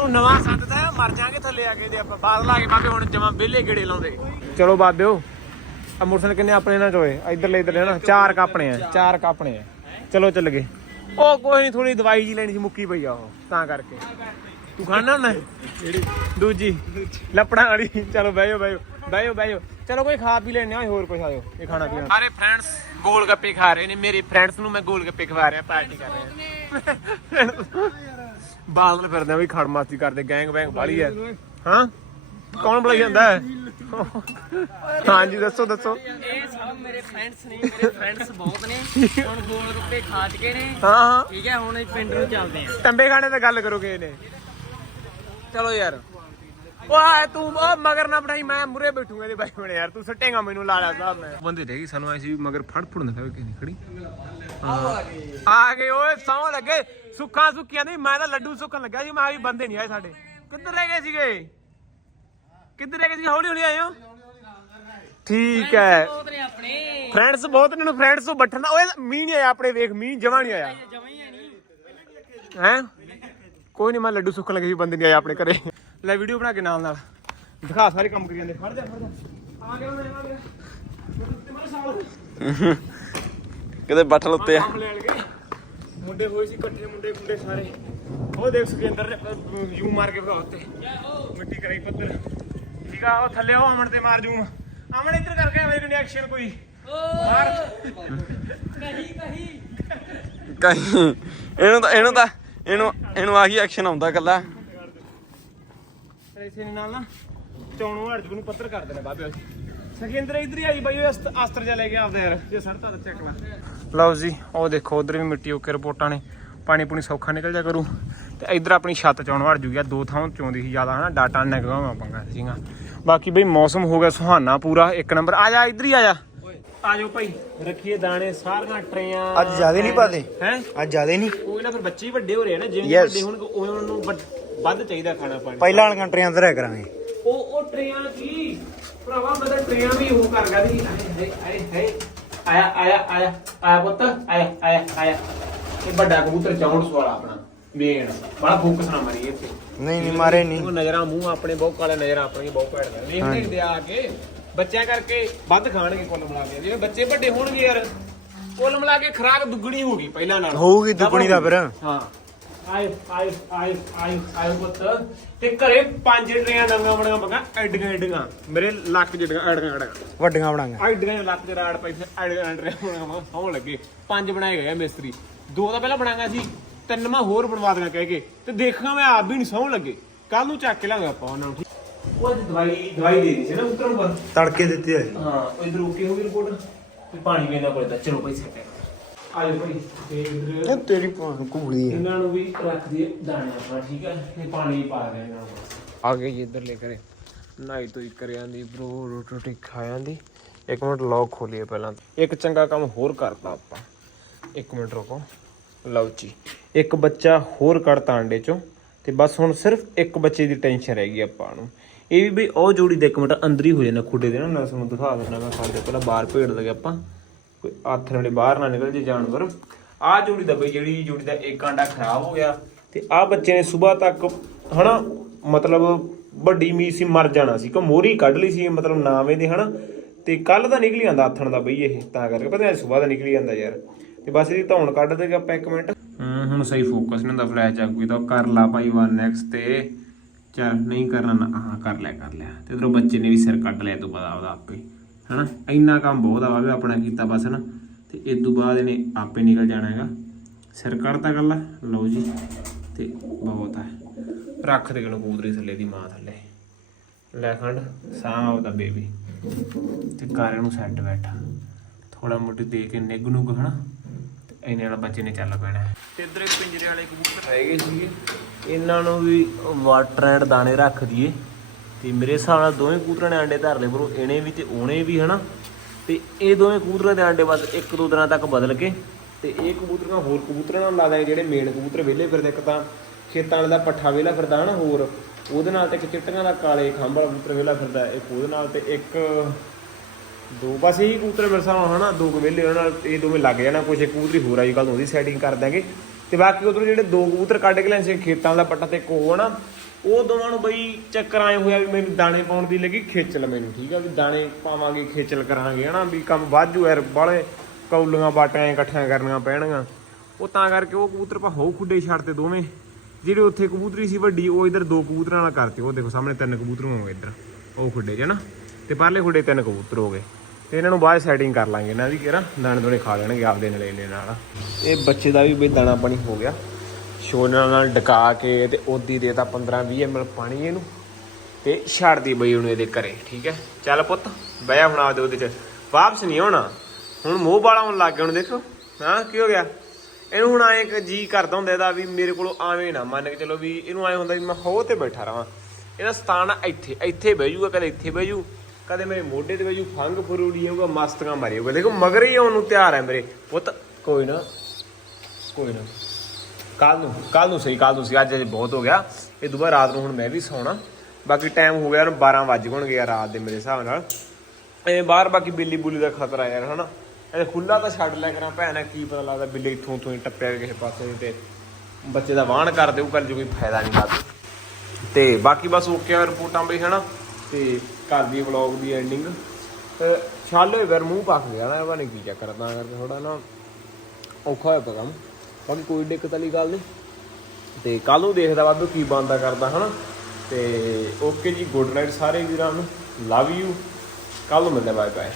ਨਵਾਂ ਸੰਦਦਾ ਹੈ ਮਰ ਜਾਾਂਗੇ ਥੱਲੇ ਆ ਕੇ ਆਪਾਂ ਬਾਦਲ ਆ ਕੇ ਬਾਬੇ ਹੁਣ ਜਮਾ ਵਿਹਲੇ ਗੇੜੇ ਲਾਉਂਦੇ। ਚਲੋ ਬਾਬਿਓ ਆ ਮੋਟਰਸਾਈਕਲ ਕਿੰਨੇ ਆਪਣੇ ਨਾਲ ਚੋਏ? ਇਧਰਲੇ ਇਧਰਲੇ ਨਾ ਚਾਰ ਕਾਪਣੇ ਆ ਚਾਰ ਕਾਪਣੇ ਆ। ਚਲੋ ਚੱਲ ਗਏ। ਉਹ ਕੋਈ ਨਹੀਂ ਥੋੜੀ ਦਵਾਈ ਜੀ ਲੈਣੀ ਸੀ ਮੁੱਕੀ ਪਈ ਆ ਉਹ ਤਾਂ ਕਰਕੇ। ਤੂੰ ਖਾਣਾ ਹੁੰਦਾ ਜਿਹੜੀ ਦੂਜੀ। ਲੱਪੜਾਂ ਵਾਲੀ। ਚਲੋ ਬਹਿਓ ਬਹਿਓ ਬਹਿਓ ਬਹਿਓ ਚਲੋ ਕੋਈ ਖਾ ਪੀ ਲੈਣੇ ਆ ਹੋਰ ਕੁਝ ਆਇਓ ਇਹ ਖਾਣਾ ਪੀਣਾ। ਸਾਰੇ ਫਰੈਂਡਸ ਗੋਲ ਗੱਪੇ ਖਾ ਰਹੇ ਨੇ ਮੇਰੇ। ਫਰੈਂਡਸ ਨੂੰ ਮੈਂ ਗੋਲ ਗੱਪੇ ਖਵਾ ਰਿਹਾ ਪਾਰਟੀ ਕਰ ਰਿਹਾ। ਬਾਦਲ ਫਿਰਦੇ ਆ ਵੀ ਖੜ ਮਾਸਤੀ ਕਰਦੇ ਗੈਂਗ ਬੈਂਗ ਵਾਲੀ ਹੈ ਹਾਂ? ਕੌਣ ਬੁਲਾਈ ਜਾਂਦਾ ਹੈ? ਹਾਂਜੀ ਦੱਸੋ ਦੱਸੋ। ਇਹ ਸਭ ਮੇਰੇ ਫਰੈਂਡਸ ਨੇ ਮੇਰੇ ਫਰੈਂਡਸ ਬਹੁਤ ਨੇ। ਹੁਣ ਗੋਲ ਗੱਪੇ ਖਾ ਚੁੱਕੇ ਨੇ। ਹਾਂ ਹਾਂ। ਠੀਕ ਹੈ ਹੁਣ ਅਸੀਂ ਪਿੰਡ ਨੂੰ ਚੱਲਦੇ ਆਂ। ਟੰਬੇ ਖਾਣੇ ਤੇ ਗੱਲ ਕਰੋਗੇ ਇਹਨੇ। ਚਲੋ ਯਾਰ। ਓਏ ਤੂੰ ਉਹ ਮਗਰ ਨਾ ਬਿਠਾਈ ਮੈਂ ਮੁਰੇ ਬੈਠੂਗਾ ਇਹਦੇ ਬਾਈ ਬਣੇ ਯਾਰ। ਤੂੰ ਸੱਟੇਗਾ ਮੈਨੂੰ ਲਾਲਾ ਸਾਹਿਬ ਮੈਂ। ਬੰਦੇ ਰਹਿ ਗਈ ਸਾਨੂੰ ਐਸੀ ਮਗਰ ਫੜ ਫੜ ਨਾ ਖਾਵੇ ਕਿਸੇ ਖੜੀ। ਆ ਗਏ ਓਏ ਸੌ ਲੱਗੇ। ਸੁੱਖਾਂ ਸੁੱਕੀਆਂ ਨਹੀਂ ਮੈਂ ਤਾਂ ਲੱਡੂ ਸੁੱਕਣ ਲੱਗਾ ਸੀ ਮੈਂ ਵੀ ਬੰਦੇ ਨਹੀਂ ਆਏ ਸਾਡੇ। ਕਿੱਧਰ ਰਹਿ ਗਏ ਸੀਗੇ? ਕਿੱਧਰ ਰਹਿ ਗਏ ਸੀ? ਹੌਲੀ ਹੌਲੀ ਆਏ ਹੋ ਠੀਕ ਹੈ। ਬਹੁਤ ਨੇ ਆਪਣੇ। ਫਰੈਂਡਸ ਬਹੁਤ ਨੇ ਫਰੈਂਡਸ ਤੋਂ ਬੱਠਣਾ ਓਏ ਮੀਂਹ ਨਹੀਂ ਆਇਆ ਆਪਣੇ ਵੇਖ ਮੀਂਹ ਜਮਾ ਨਹੀਂ ਆਇਆ। ਜਮਾਂ ਹੀ? ਨਹੀਂ ਹੈ ਕੋਈ ਨਹੀਂ ਮੈਂ ਲੱਡੂ ਸੁੱਕਣ ਲੱਗੇ ਸੀ ਬੰਦੇ ਨਹੀਂ ਆਏ ਆਪਣੇ ਘਰੇ। ਲੈ ਵੀਡੀਓ ਬਣਾ ਕੇ ਨਾਲ ਨਾਲ ਦਿਖਾ ਸਾਰੇ ਕੰਮ ਕਰੀ ਜਾਂਦੇ। ਫੜ ਜਾ ਫੜ ਜਾ। ਆ ਗਿਆ ਮੈਂ ਆ ਗਿਆ। ਕਿਤੇ ਬੱਠਲ ਉੱਤੇ ਆ। ਮੁੰਡੇ ਹੋਏ ਸੀ ਇਕੱਠੇ ਮੁੰਡੇ ਮੁੰਡੇ ਸਾਰੇ। ਉਹ ਦੇਖ ਸੁਖਿੰਦਰ ਨੇ ਯੂ ਮਾਰ ਕੇ ਭਰਾ ਉੱਤੇ। ਮਿੱਟੀ ਕਰਾਈ ਪੱਧਰ। ਠੀਕ ਆ ਉਹ ਥੱਲੇ ਉਹ ਅਮਨ ਤੇ ਮਾਰ ਜੂ। ਅਮਨ ਇੱਧਰ ਕਰਕੇ ਮੇਰੇ ਕੋਲ ਐਕਸ਼ਨ ਕੋਈ। ਮਾਰ। ਕਹੀ। ਕਹੀ ਕਹੀਂ ਇਹਨੂੰ ਤਾਂ ਇਹਨੂੰ ਤਾਂ ਇਹਨੂੰ ਇਹਨੂੰ ਆਹੀ ਐਕਸ਼ਨ ਆਉਂਦਾ ਕੱਲਾ ਤੇ ਇਸੇ ਨੇ ਨਾਲ ਨਾ ਚੌਣੋਂ ਹੜ ਨੂੰ ਪੱਤਰ ਕਰ ਦੇਣਾ ਬਾਬੇ। ਸੁਖਿੰਦਰ ਇੱਧਰ ਹੀ ਆਈ ਬਾਈ ਉਹ ਅਸਤ- ਅਸਤਰ ਜਾ ਲੈ ਕੇ ਆਪਦਾ ਯਾਰ ਜੇ ਸੜਤਾ ਤਾਂ ਚੱਕ ਲਾ। ਲਓ ਜੀ ਉਹ ਦੇਖੋ ਉਧਰ ਵੀ ਮਿੱਟੀ ਓਕੇ ਰਿਪੋਰਟਾਂ ਨੇ। ਪਾਣੀ ਪੂਣੀ ਸੌਖਾ ਨਿਕਲ ਜਾ ਕਰੂ। ਤੇ ਇੱਧਰ ਆਪਣੀ ਛੱਤ ਚੌਣ ਵੜ ਜੂਗੀ ਆ ਦੋ ਥਾਂ ਚੋਂਦੀ ਸੀ ਜ਼ਿਆਦਾ ਹਨਾ? ਡਾਟਾ ਨਿਕਲਵਾ ਪੰਗਾ ਸੀਗਾ। ਬਾਕੀ ਬਈ ਮੌਸਮ ਹੋ ਗਿਆ ਸੁਹਾਨਾ ਪੂਰਾ ਇੱਕ ਨੰਬਰ। ਆ ਜਾ ਇੱਧਰ ਹੀ ਆ ਜਾ। ਆ ਜਾਓ ਭਾਈ ਰੱਖੀਏ ਦਾਣੇ ਸਾਰੀਆਂ ਟਰੇਆਂ। ਅੱਜ ਜ਼ਿਆਦੇ ਨਹੀਂ ਪਾਦੇ। ਹੈ? ਅੱਜ ਜ਼ਿਆਦੇ ਨਹੀਂ। ਕੋਈ ਨਾ ਫਿਰ ਬੱਚੇ ਹੀ ਵੱਡੇ ਹੋ ਰਹੇ ਆ ਨਾ ਜਿਵੇਂ. ਵੱਡੇ ਹੋਣਗੇ ਉਹਨਾਂ ਨੂੰ ਵੱਧ ਚਾਹੀਦਾ ਖਾਣਾ ਪਾਣੀ। ਪਹਿਲਾਂ ਵਾਲੀਆਂ ਕੰਟਰੀਆਂ ਅੰਦਰ ਹੈ ਕਰਾਂਗੇ। ਉਹ ਉਹ ਟਰੇਆਂ ਕੀ? ਭਰਾਵਾ ਮੈਂ ਤਾਂ ਟਰੇਆਂ ਵੀ ਉਹ ਕਰ ਗਾ ਦੀ ਆਏ ਆਏ ਆਏ ਆਇਆ ਆਇਆ ਆਇਆ ਆਇਆ ਪੁੱਤ ਆਇਆ ਆਇਆ ਆਇਆ। ਇਹ ਵੱਡਾ ਕਬੂਤਰ ਆਪਣਾ। ਵੇਣ ਬੜਾ ਫੋਕਸ ਨਾ ਮਾਰੀ ਇੱਥੇ। ਨਹੀਂ ਨਹੀਂ ਮਾਰੇ ਨਹੀਂ। ਉਹ ਨਜ਼ਰਾਂ ਮੂੰਹ ਆਪਣੇ ਬਹੁਤ ਕਾਲੇ ਨਜ਼ਰ ਆਪਣੇ ਬਹੁਤ ਭੈੜ ਦਾ ਵੇਖ ਦੇਖਦੇ ਆ ਕੇ ਬੱਚਿਆਂ ਕਰਕੇ ਵੱਧ ਖਾਣਗੇ ਕੁੱਲ ਮਿਲਾ ਕੇ। ਜਿਵੇਂ ਬੱਚੇ ਵੱਡੇ ਹੋਣਗੇ ਯਾਰ ਕੁੱਲ ਮਿਲਾ ਕੇ ਖਰਾਕ ਦੁੱਗਣੀ ਹੋਊਗੀ ਪਹਿਲਾਂ ਨਾਲ। ਹੋਊਗੀ ਦੁੱਗਣੀ ਦਾ ਫਿਰ। ਹਾਂ। ਆਏ ਆਏ ਆਏ ਆਏ ਆਏ ਪੁੱਤ। ਤੇ ਘਰੇ ਪੰਜ ਟਰੇਆਂ ਨਵੀਆਂ ਬਣੀਆਂ ਬਗਾ ਐਡੀਆਂ ਐਡੀਆਂ। ਮੇਰੇ ਲੱਕ ਜਿਹੜੀਆਂ ਐਡੀਆਂ ਐਡੀਆਂ ਵੱਡੀਆਂ ਬਣਾਂਗਾ ਐਡੀਆਂ ਲੱਕ ਦੇ ਰਾੜ ਪੈਸੇ ਐਡੀਆਂ ਟਰੇਆਂ ਬਣਾਵਾਂ ਹੋਣ ਲੱਗੇ। ਪੰਜ ਬਣਾਏ ਗਏ ਆ ਮਿਸਤਰੀ। ਦੋ ਤਾਂ ਪਹਿਲਾਂ ਬਣਾਗਾ ਸੀ। ਤਿੰਨ ਮੈਂ ਹੋਰ ਬਣਵਾ ਦੇਣਾ ਕਹਿ ਕੇ ਤੇ ਦੇਖਾਂ ਮੈਂ ਆਪ ਵੀ ਨਹੀਂ ਸੌਣ ਲੱਗੇ। ਕੱਲ ਨੂੰ ਚੱਕ ਕੇ ਲਾਂਗੇ ਆਪਾਂ ਉਹਨਾਂ ਨੂੰ ਉਹ ਅੱਜ ਦਵਾਈ ਦਵਾਈ ਦੇ ਦੀ ਸੀ ਨਾ ਉਤਰਨ ਪਰ ਤੜਕੇ ਦਿੱਤੇ ਹੋਏ ਹਾਂ ਉਹ ਇਧਰ ਓਕੇ ਹੋ ਗਈ ਰਿਪੋਰਟ ਤੇ ਪਾਣੀ ਪੀਣਾ ਕੋਲੇ ਤਾਂ ਚਲੋ ਭਾਈ ਸੈਟ ਆ ਜਾਓ ਭਾਈ। ਤੇ ਇਧਰ ਇਹ ਤੇਰੀ ਭਾਂ ਘੂੜੀ ਹੈ ਇਹਨਾਂ ਨੂੰ ਵੀ ਰੱਖ ਦਈਏ ਦਾਣੇ ਆਪਾਂ ਠੀਕ ਹੈ ਤੇ ਪਾਣੀ ਵੀ ਪਾ ਦੇ ਇਹਨਾਂ ਨੂੰ ਆ ਗਏ ਜੀ ਇੱਧਰ ਲੈ ਕਰੇ ਨਾਈ ਤੋਂ ਹੀ ਕਰਿਆਂ ਦੀ ਬ్రో ਰੋਟੀ ਰੋਟੀ ਖਾਇਆਂ ਦੀ। ਇੱਕ ਮਿੰਟ ਲੌਕ ਖੋਲੀਏ ਪਹਿਲਾਂ। ਇੱਕ ਚੰਗਾ ਕੰਮ ਹੋਰ ਕਰਤਾ ਆਪਾਂ। ਇੱਕ ਮਿੰਟ ਰੁਕੋ। ਲਓ ਜੀ। ਇੱਕ ਬੱਚਾ ਹੋਰ ਕੱਢਤਾ ਅੰਡੇ ਚੋਂ, ਤੇ ਬਸ ਹੁਣ ਸਿਰਫ ਇੱਕ ਬੱਚੇ ਦੀ ਟੈਨਸ਼ਨ ਰਹਿ ਗਈ ਆਪਾਂ ਨੂੰ। ਇਹ ਵੀ ਬਈ ਉਹ ਜੋੜੀ ਦੇ ਇੱਕ ਮਿੰਟ ਅੰਦਰ ਹੀ ਹੋ ਜਾਣਾ ਖੁੱਡੇ ਦੇ ਨਾ, ਮੈਂ ਤੁਹਾਨੂੰ ਦਿਖਾ ਦਿੰਦਾ ਮੈਂ ਸਾਡੇ ਪਹਿਲਾਂ ਬਾਹਰ ਭੇੜ ਲਗੇ ਆਪਾਂ। ਕੋਈ ਹੱਥ ਨਾਲੇ ਬਾਹਰ ਨਾ ਨਿਕਲ ਜੇ ਜਾਨਵਰ। ਆਹ ਜੋੜੀ ਦਾ ਬਈ ਜਿਹੜੀ ਜੋੜੀ ਦਾ ਇੱਕ ਆਂਡਾ ਖਰਾਬ ਹੋ ਗਿਆ, ਤੇ ਆਹ ਬੱਚੇ ਨੇ ਸਵੇਰ ਤੱਕ ਹਨਾ, ਮਤਲਬ ਵੱਡੀ ਮੀਸ ਸੀ, ਮਰ ਜਾਣਾ ਸੀ। ਕਿ ਮੋਰੀ ਕੱਢ ਲਈ ਸੀ, ਮਤਲਬ ਨਾਵੇਂ ਦੇ ਹਨਾ, ਤੇ ਕੱਲ ਦਾ ਨਿਕਲੀ ਜਾਂਦਾ ਆਥਣ ਦਾ ਬਈ ਇਹ, ਤਾਂ ਕਰਕੇ ਪਤਾ ਨਹੀਂ ਸਵੇਰ ਦਾ ਨਿਕਲੀ ਜਾਂਦਾ ਯਾਰ। ਤੇ ਬਸ ਇਹਦੀ ਧੌਣ ਕੱਢ ਦੇਗਾ ਆਪਾਂ ਇੱਕ ਮਿੰਟ। ਹੂੰ, ਹੁਣ ਸਹੀ ਫੋਕਸ ਨਹੀਂ ਹੁੰਦਾ ਫਲੈਸ਼ ਆ ਕੋਈ ਤਾਂ ਕਰ ਲਾ ਭਾਈ 1x ਤੇ। ਚੱਲ, ਨਹੀਂ ਕਰਨਾ ਨਾ, ਹਾਂ, ਕਰ ਲਿਆ ਕਰ ਲਿਆ। ਤੇ ਇਧਰੋਂ ਬੱਚੇ ਨੇ ਵੀ ਸਿਰ ਕੱਢ ਲਿਆ ਤੂੰ ਪਤਾ ਉਹਦਾ ਆਪੇ, ਹਨਾ? ਇੰਨਾ ਕੰਮ ਬਹੁਤ ਆ ਵਾ ਵੀ ਆਪਣਾ ਕੀਤਾ ਬਸ ਨਾ ਤੇ ਇਸ ਤੋਂ ਬਾਅਦ ਇਹਨੇ ਆਪੇ ਨਿਕਲ ਜਾਣਾ ਹੈਗਾ। ਸਿਰ ਕੱਢਤਾ ਗੱਲਾਂ ਲਓ ਜੀ, ਤੇ ਬਹੁਤ ਹੈ ਰੱਖ ਦੇ ਗਣ ਥੱਲੇ ਦੀ ਮਾਂ ਥੱਲੇ। ਲੈ ਖੰਡ ਸਾਹ ਉਹਦਾ ਬੇਬੀ ਤੇ ਕਰ ਇਹਨੂੰ ਸੈੱਟ ਬੈਠਾ। ਥੋੜਾ ਮੋਟੀ ਦੇ ਕੇ ਨਿੱਗ ਨੂੰ ਹਨਾ? ਤੇ ਇਹਨੇ ਵਾਲਾ ਬੱਚੇ ਨੇ ਚੱਲ ਪੈਣਾ। ਤੇ ਇਧਰ ਇੱਕ ਪਿੰਜਰੇ ਵਾਲੇ ਕਬੂਤਰ। ਰਹਿ ਗਏ ਸੀਗੇ। ਇਹਨਾਂ ਨੂੰ ਵੀ ਵਾਟਰ ਐਂਡ ਦਾਣੇ ਰੱਖ ਦਈਏ। ਤੇ ਮੇਰੇ ਹਿਸਾਬ ਨਾਲ ਦੋਵੇਂ ਕਬੂਤਰਾਂ ਨੇ ਆਂਡੇ ਧਰ ਲਏ ਬਰੋ ਇਹਨੇ ਵੀ ਤੇ ਉਹਨੇ ਵੀ ਹਨਾ? ਤੇ ਇਹ ਦੋਵੇਂ ਕਬੂਤਰਾਂ ਦੇ ਆਂਡੇ ਬਸ ਇੱਕ ਦੋ ਦਿਨਾਂ ਤੱਕ ਬਦਲ ਕੇ ਤੇ ਇਹ ਕਬੂਤਰਾਂ ਹੋਰ ਕਬੂਤਰਾਂ ਨਾਲ ਲਾ ਦਾਂਗੇ ਜਿਹੜੇ ਮੇਨ ਕਬੂਤਰ ਵਿਹਲੇ ਫਿਰਦੇ ਇੱਕ ਤਾਂ ਖੇਤਾਂ ਵਾਲੇ ਦਾ ਪੱਠਾ ਵਿਹਲਾ ਫਿਰਦਾ ਹਨਾ ਹੋਰ। ਉਹਦੇ ਨਾਲ ਤੇ ਇੱਕ ਚਿੱਟੀਆਂ ਦਾ ਕਾਲੇ ਖੰਭ ਵਾਲਾ ਕਬੂਤਰ ਵਿਹਲਾ ਫਿਰਦਾ ਇੱਕ ਉਹਦੇ ਨਾਲ ਤੇ ਇੱਕ ਦੋ, ਬਸ ਇਹੀ ਕਬੂਤਰ ਮੇਰੇ ਸਾਹਮਣੇ ਹਨਾ, ਦੋ ਕੁ ਉਹਨਾਂ ਨਾਲ ਇਹ ਦੋਵੇਂ ਲੱਗ ਜਾਣਾ, ਕੁਛ ਇੱਕ ਕਬੂਤਰੀ ਹੋਰ ਆਈ ਕੱਲ ਉਹਦੀ ਸੈਟਿੰਗ ਕਰ ਦਾਂਗੇ ਤੇ ਬਾਕੀ ਉਧਰੋਂ ਜਿਹੜੇ ਦੋ ਕਬੂਤਰ ਕੱਢ ਕੇ ਲੈਣ ਸੀ, ਖੇਤਾਂ ਦਾ ਪੱਟਾ ਤੇ ਕੋ ਹਨਾ, ਉਹ ਦੋਵਾਂ ਨੂੰ ਬਈ ਚੱਕਰ ਆਏ ਹੋਇਆ ਵੀ ਮੈਨੂੰ ਦਾਣੇ ਪਾਉਣ ਦੀ ਲੱਗੀ, ਖੇਚਲ ਮੈਨੂੰ, ਠੀਕ ਆ, ਵੀ ਦਾਣੇ ਪਾਵਾਂਗੇ, ਖੇਚਲ ਕਰਾਂਗੇ ਹਨਾ, ਵੀ ਕੰਮ ਵਾਧੂ ਯਾਰ ਬਾਲੇ ਕੌਲੀਆਂ ਬਾਟਾਂ ਇਕੱਠੀਆਂ ਕਰਨੀਆਂ ਪੈਣਗੀਆਂ। ਉਹ ਤਾਂ ਕਰਕੇ ਉਹ ਕਬੂਤਰ ਪਾ ਹੋ ਖੁੱਡੇ ਛੱਡਤੇ ਦੋਵੇਂ, ਜਿਹੜੇ ਉੱਥੇ ਕਬੂਤਰੀ ਸੀ ਵੱਡੀ, ਉਹ ਇਧਰ ਦੋ ਕਬੂਤਰਾਂ ਨਾਲ ਕਰਤੇ, ਉਹ ਦੇਖੋ ਸਾਹਮਣੇ ਤਿੰਨ ਕਬੂਤਰ ਹੋ ਗਏ ਇੱਧਰ, ਉਹ ਖੁੱਡੇ 'ਚ ਨਾ ਤੇ ਪਰਲੇ ਖੁੱਡੇ ਤਿੰਨ ਕਬੂਤਰ ਹੋ ਗਏ। ਤੇ ਇਹਨਾਂ ਨੂੰ ਬਾਅਦ ਸੈਟਿੰਗ ਕਰ ਲਾਂਗੇ ਇਹਨਾਂ ਦੀ ਕਿਹੜਾ ਦਾਣੇ ਦੋਣੇ ਖਾ ਲੈਣਗੇ ਆਪਦੇ ਨਲੇਲੇ ਨਾਲ। ਇਹ ਬੱਚੇ ਦਾ ਵੀ ਬਈ ਦਾਣਾ ਪਾਣੀ ਹੋ ਗਿਆ। ਛੋਨਾ ਨਾਲ ਡਕਾ ਕੇ ਤੇ ਉਹਦੀ ਦੇਤਾ 15 20 ml ਪਾਣੀ ਇਹਨੂੰ। ਤੇ ਛੱਡਦੀ ਬਈ ਉਹਨੂੰ ਇਹਦੇ ਘਰੇ, ਠੀਕ ਹੈ? ਚੱਲ ਪੁੱਤ, ਬਹਿ ਹੁਣ ਆਪਦੇ ਉਹਦੇ ਚ। ਵਾਪਸ ਨਹੀਂ ਆਉਣਾ। ਹੁਣ ਮੋਹ ਵਾਲਾ ਹੁਣ ਲੱਗ ਗਿਆ ਹੁਣ ਦੇਖੋ। ਹਾਂ, ਕੀ ਹੋ ਗਿਆ? ਇਹਨੂੰ ਹੁਣ ਐਂ ਇੱਕ ਜੀ ਕਰਦਾ ਹੁੰਦਾ ਇਹਦਾ ਵੀ ਮੇਰੇ ਕੋਲੋਂ ਆਵੇਂ ਨਾ ਮੰਨ ਕੇ ਚਲੋ ਵੀ ਇਹਨੂੰ ਐਂ ਹੁੰਦਾ ਵੀ ਮੈਂ ਹੋ ਤੇ ਬੈਠਾ ਰਵਾਂ ਇਹਦਾ ਸਥਾਨ ਇੱਥੇ ਇੱਥੇ ਬਹਿ ਜਾਊਗਾ, ਕਦੇ ਇੱਥੇ ਬਹਿ ਜਾਊ। ਕਦੇ ਮੇਰੇ ਮੋਢੇ ਤੇ ਬਹਿ ਜਾਊ ਫੰਗ ਫਰੂੜੀ ਹੋਊਗਾ ਮਸਤਕਾਂ ਮਾਰੀ ਹੋਊਗਾ ਦੇਖੋ, ਮਗਰ ਹੀ ਆਉਣ ਨੂੰ ਤਿਆਰ ਹੈ ਮੇਰੇ। ਪੁੱਤ, ਕੋਈ ਨਾ ਕੋਈ ਨਾ। ਕੱਲ ਨੂੰ ਕੱਲ ਨੂੰ ਸਹੀ ਕੱਲ ਨੂੰ ਸਹੀ। ਅੱਜ ਅਜੇ ਬਹੁਤ ਹੋ ਗਿਆ। ਇਹ ਦੁਬਾਰਾ ਰਾਤ ਨੂੰ ਹੁਣ ਮੈਂ ਵੀ ਸੌਣਾ। ਬਾਕੀ ਟਾਈਮ ਹੋ ਗਿਆ ਹੁਣ 12 ਵੱਜ ਗਏ ਯਾਰ ਰਾਤ ਦੇ ਮੇਰੇ ਹਿਸਾਬ ਨਾਲ। ਐਵੇਂ ਬਾਹਰ ਬਾਕੀ ਬਿੱਲੀ ਬੁੱਲੀ ਦਾ ਖਤਰਾ ਯਾਰ, ਹਨਾ? ਇਹ ਖੁੱਲਾ ਤਾਂ ਛੱਡ ਲਿਆ ਕਰਾਂ ਭੈਣਾ ਕੀ ਪਤਾ ਲੱਗਦਾ ਬਿੱਲੀ ਇੱਥੋਂ ਤੋਂ ਹੀ ਟੱਪਿਆ ਕਿਸੇ ਪਾਸੇ ਤੇ ਬੱਚੇ ਦਾ ਵਾਹਣ ਕਰ ਦਿਓ ਕੱਲ ਜੋ ਕੋਈ ਫਾਇਦਾ ਨਹੀਂ ਲੱਗਦਾ ਤੇ ਬਾਕੀ ਬਸ ਓਕੇ ਆ ਰਿਪੋਰਟਾਂ ਬਈ, ਹਨਾ? ਤੇ ਘਰ ਦੀ ਵਲੌਗ ਦੀ ਐਂਡਿੰਗ ਛਾਲ ਹੋਏ ਫਿਰ ਮੂੰਹ ਪੱਕ ਗਿਆ ਨਾ ਇਹ ਬਾਨੇ ਕੀ ਚੱਕਰ ਤਾਂ ਕਰਕੇ ਥੋੜਾ ਨਾ ਔਖਾ ਹੋਇਆ ਪਿਆ ਕੰਮ। ਬਾਕੀ ਕੋਈ ਦਿੱਕਤ ਵਾਲੀ ਗੱਲ ਨਹੀਂ। ਤੇ ਕੱਲ ਨੂੰ ਦੇਖਦਾ ਬਾਬੂ ਕੀ ਬੰਦਾ ਕਰਦਾ, ਹਨਾ? ਤੇ ਓਕੇ ਜੀ ਗੁੱਡ ਨਾਈਟ ਸਾਰੇ ਵੀਰਾਂ ਨੂੰ। ਲਵ ਯੂ ਕੱਲ ਨੂੰ ਮਿਲਦੇ ਬਾਏ ਬਾਏ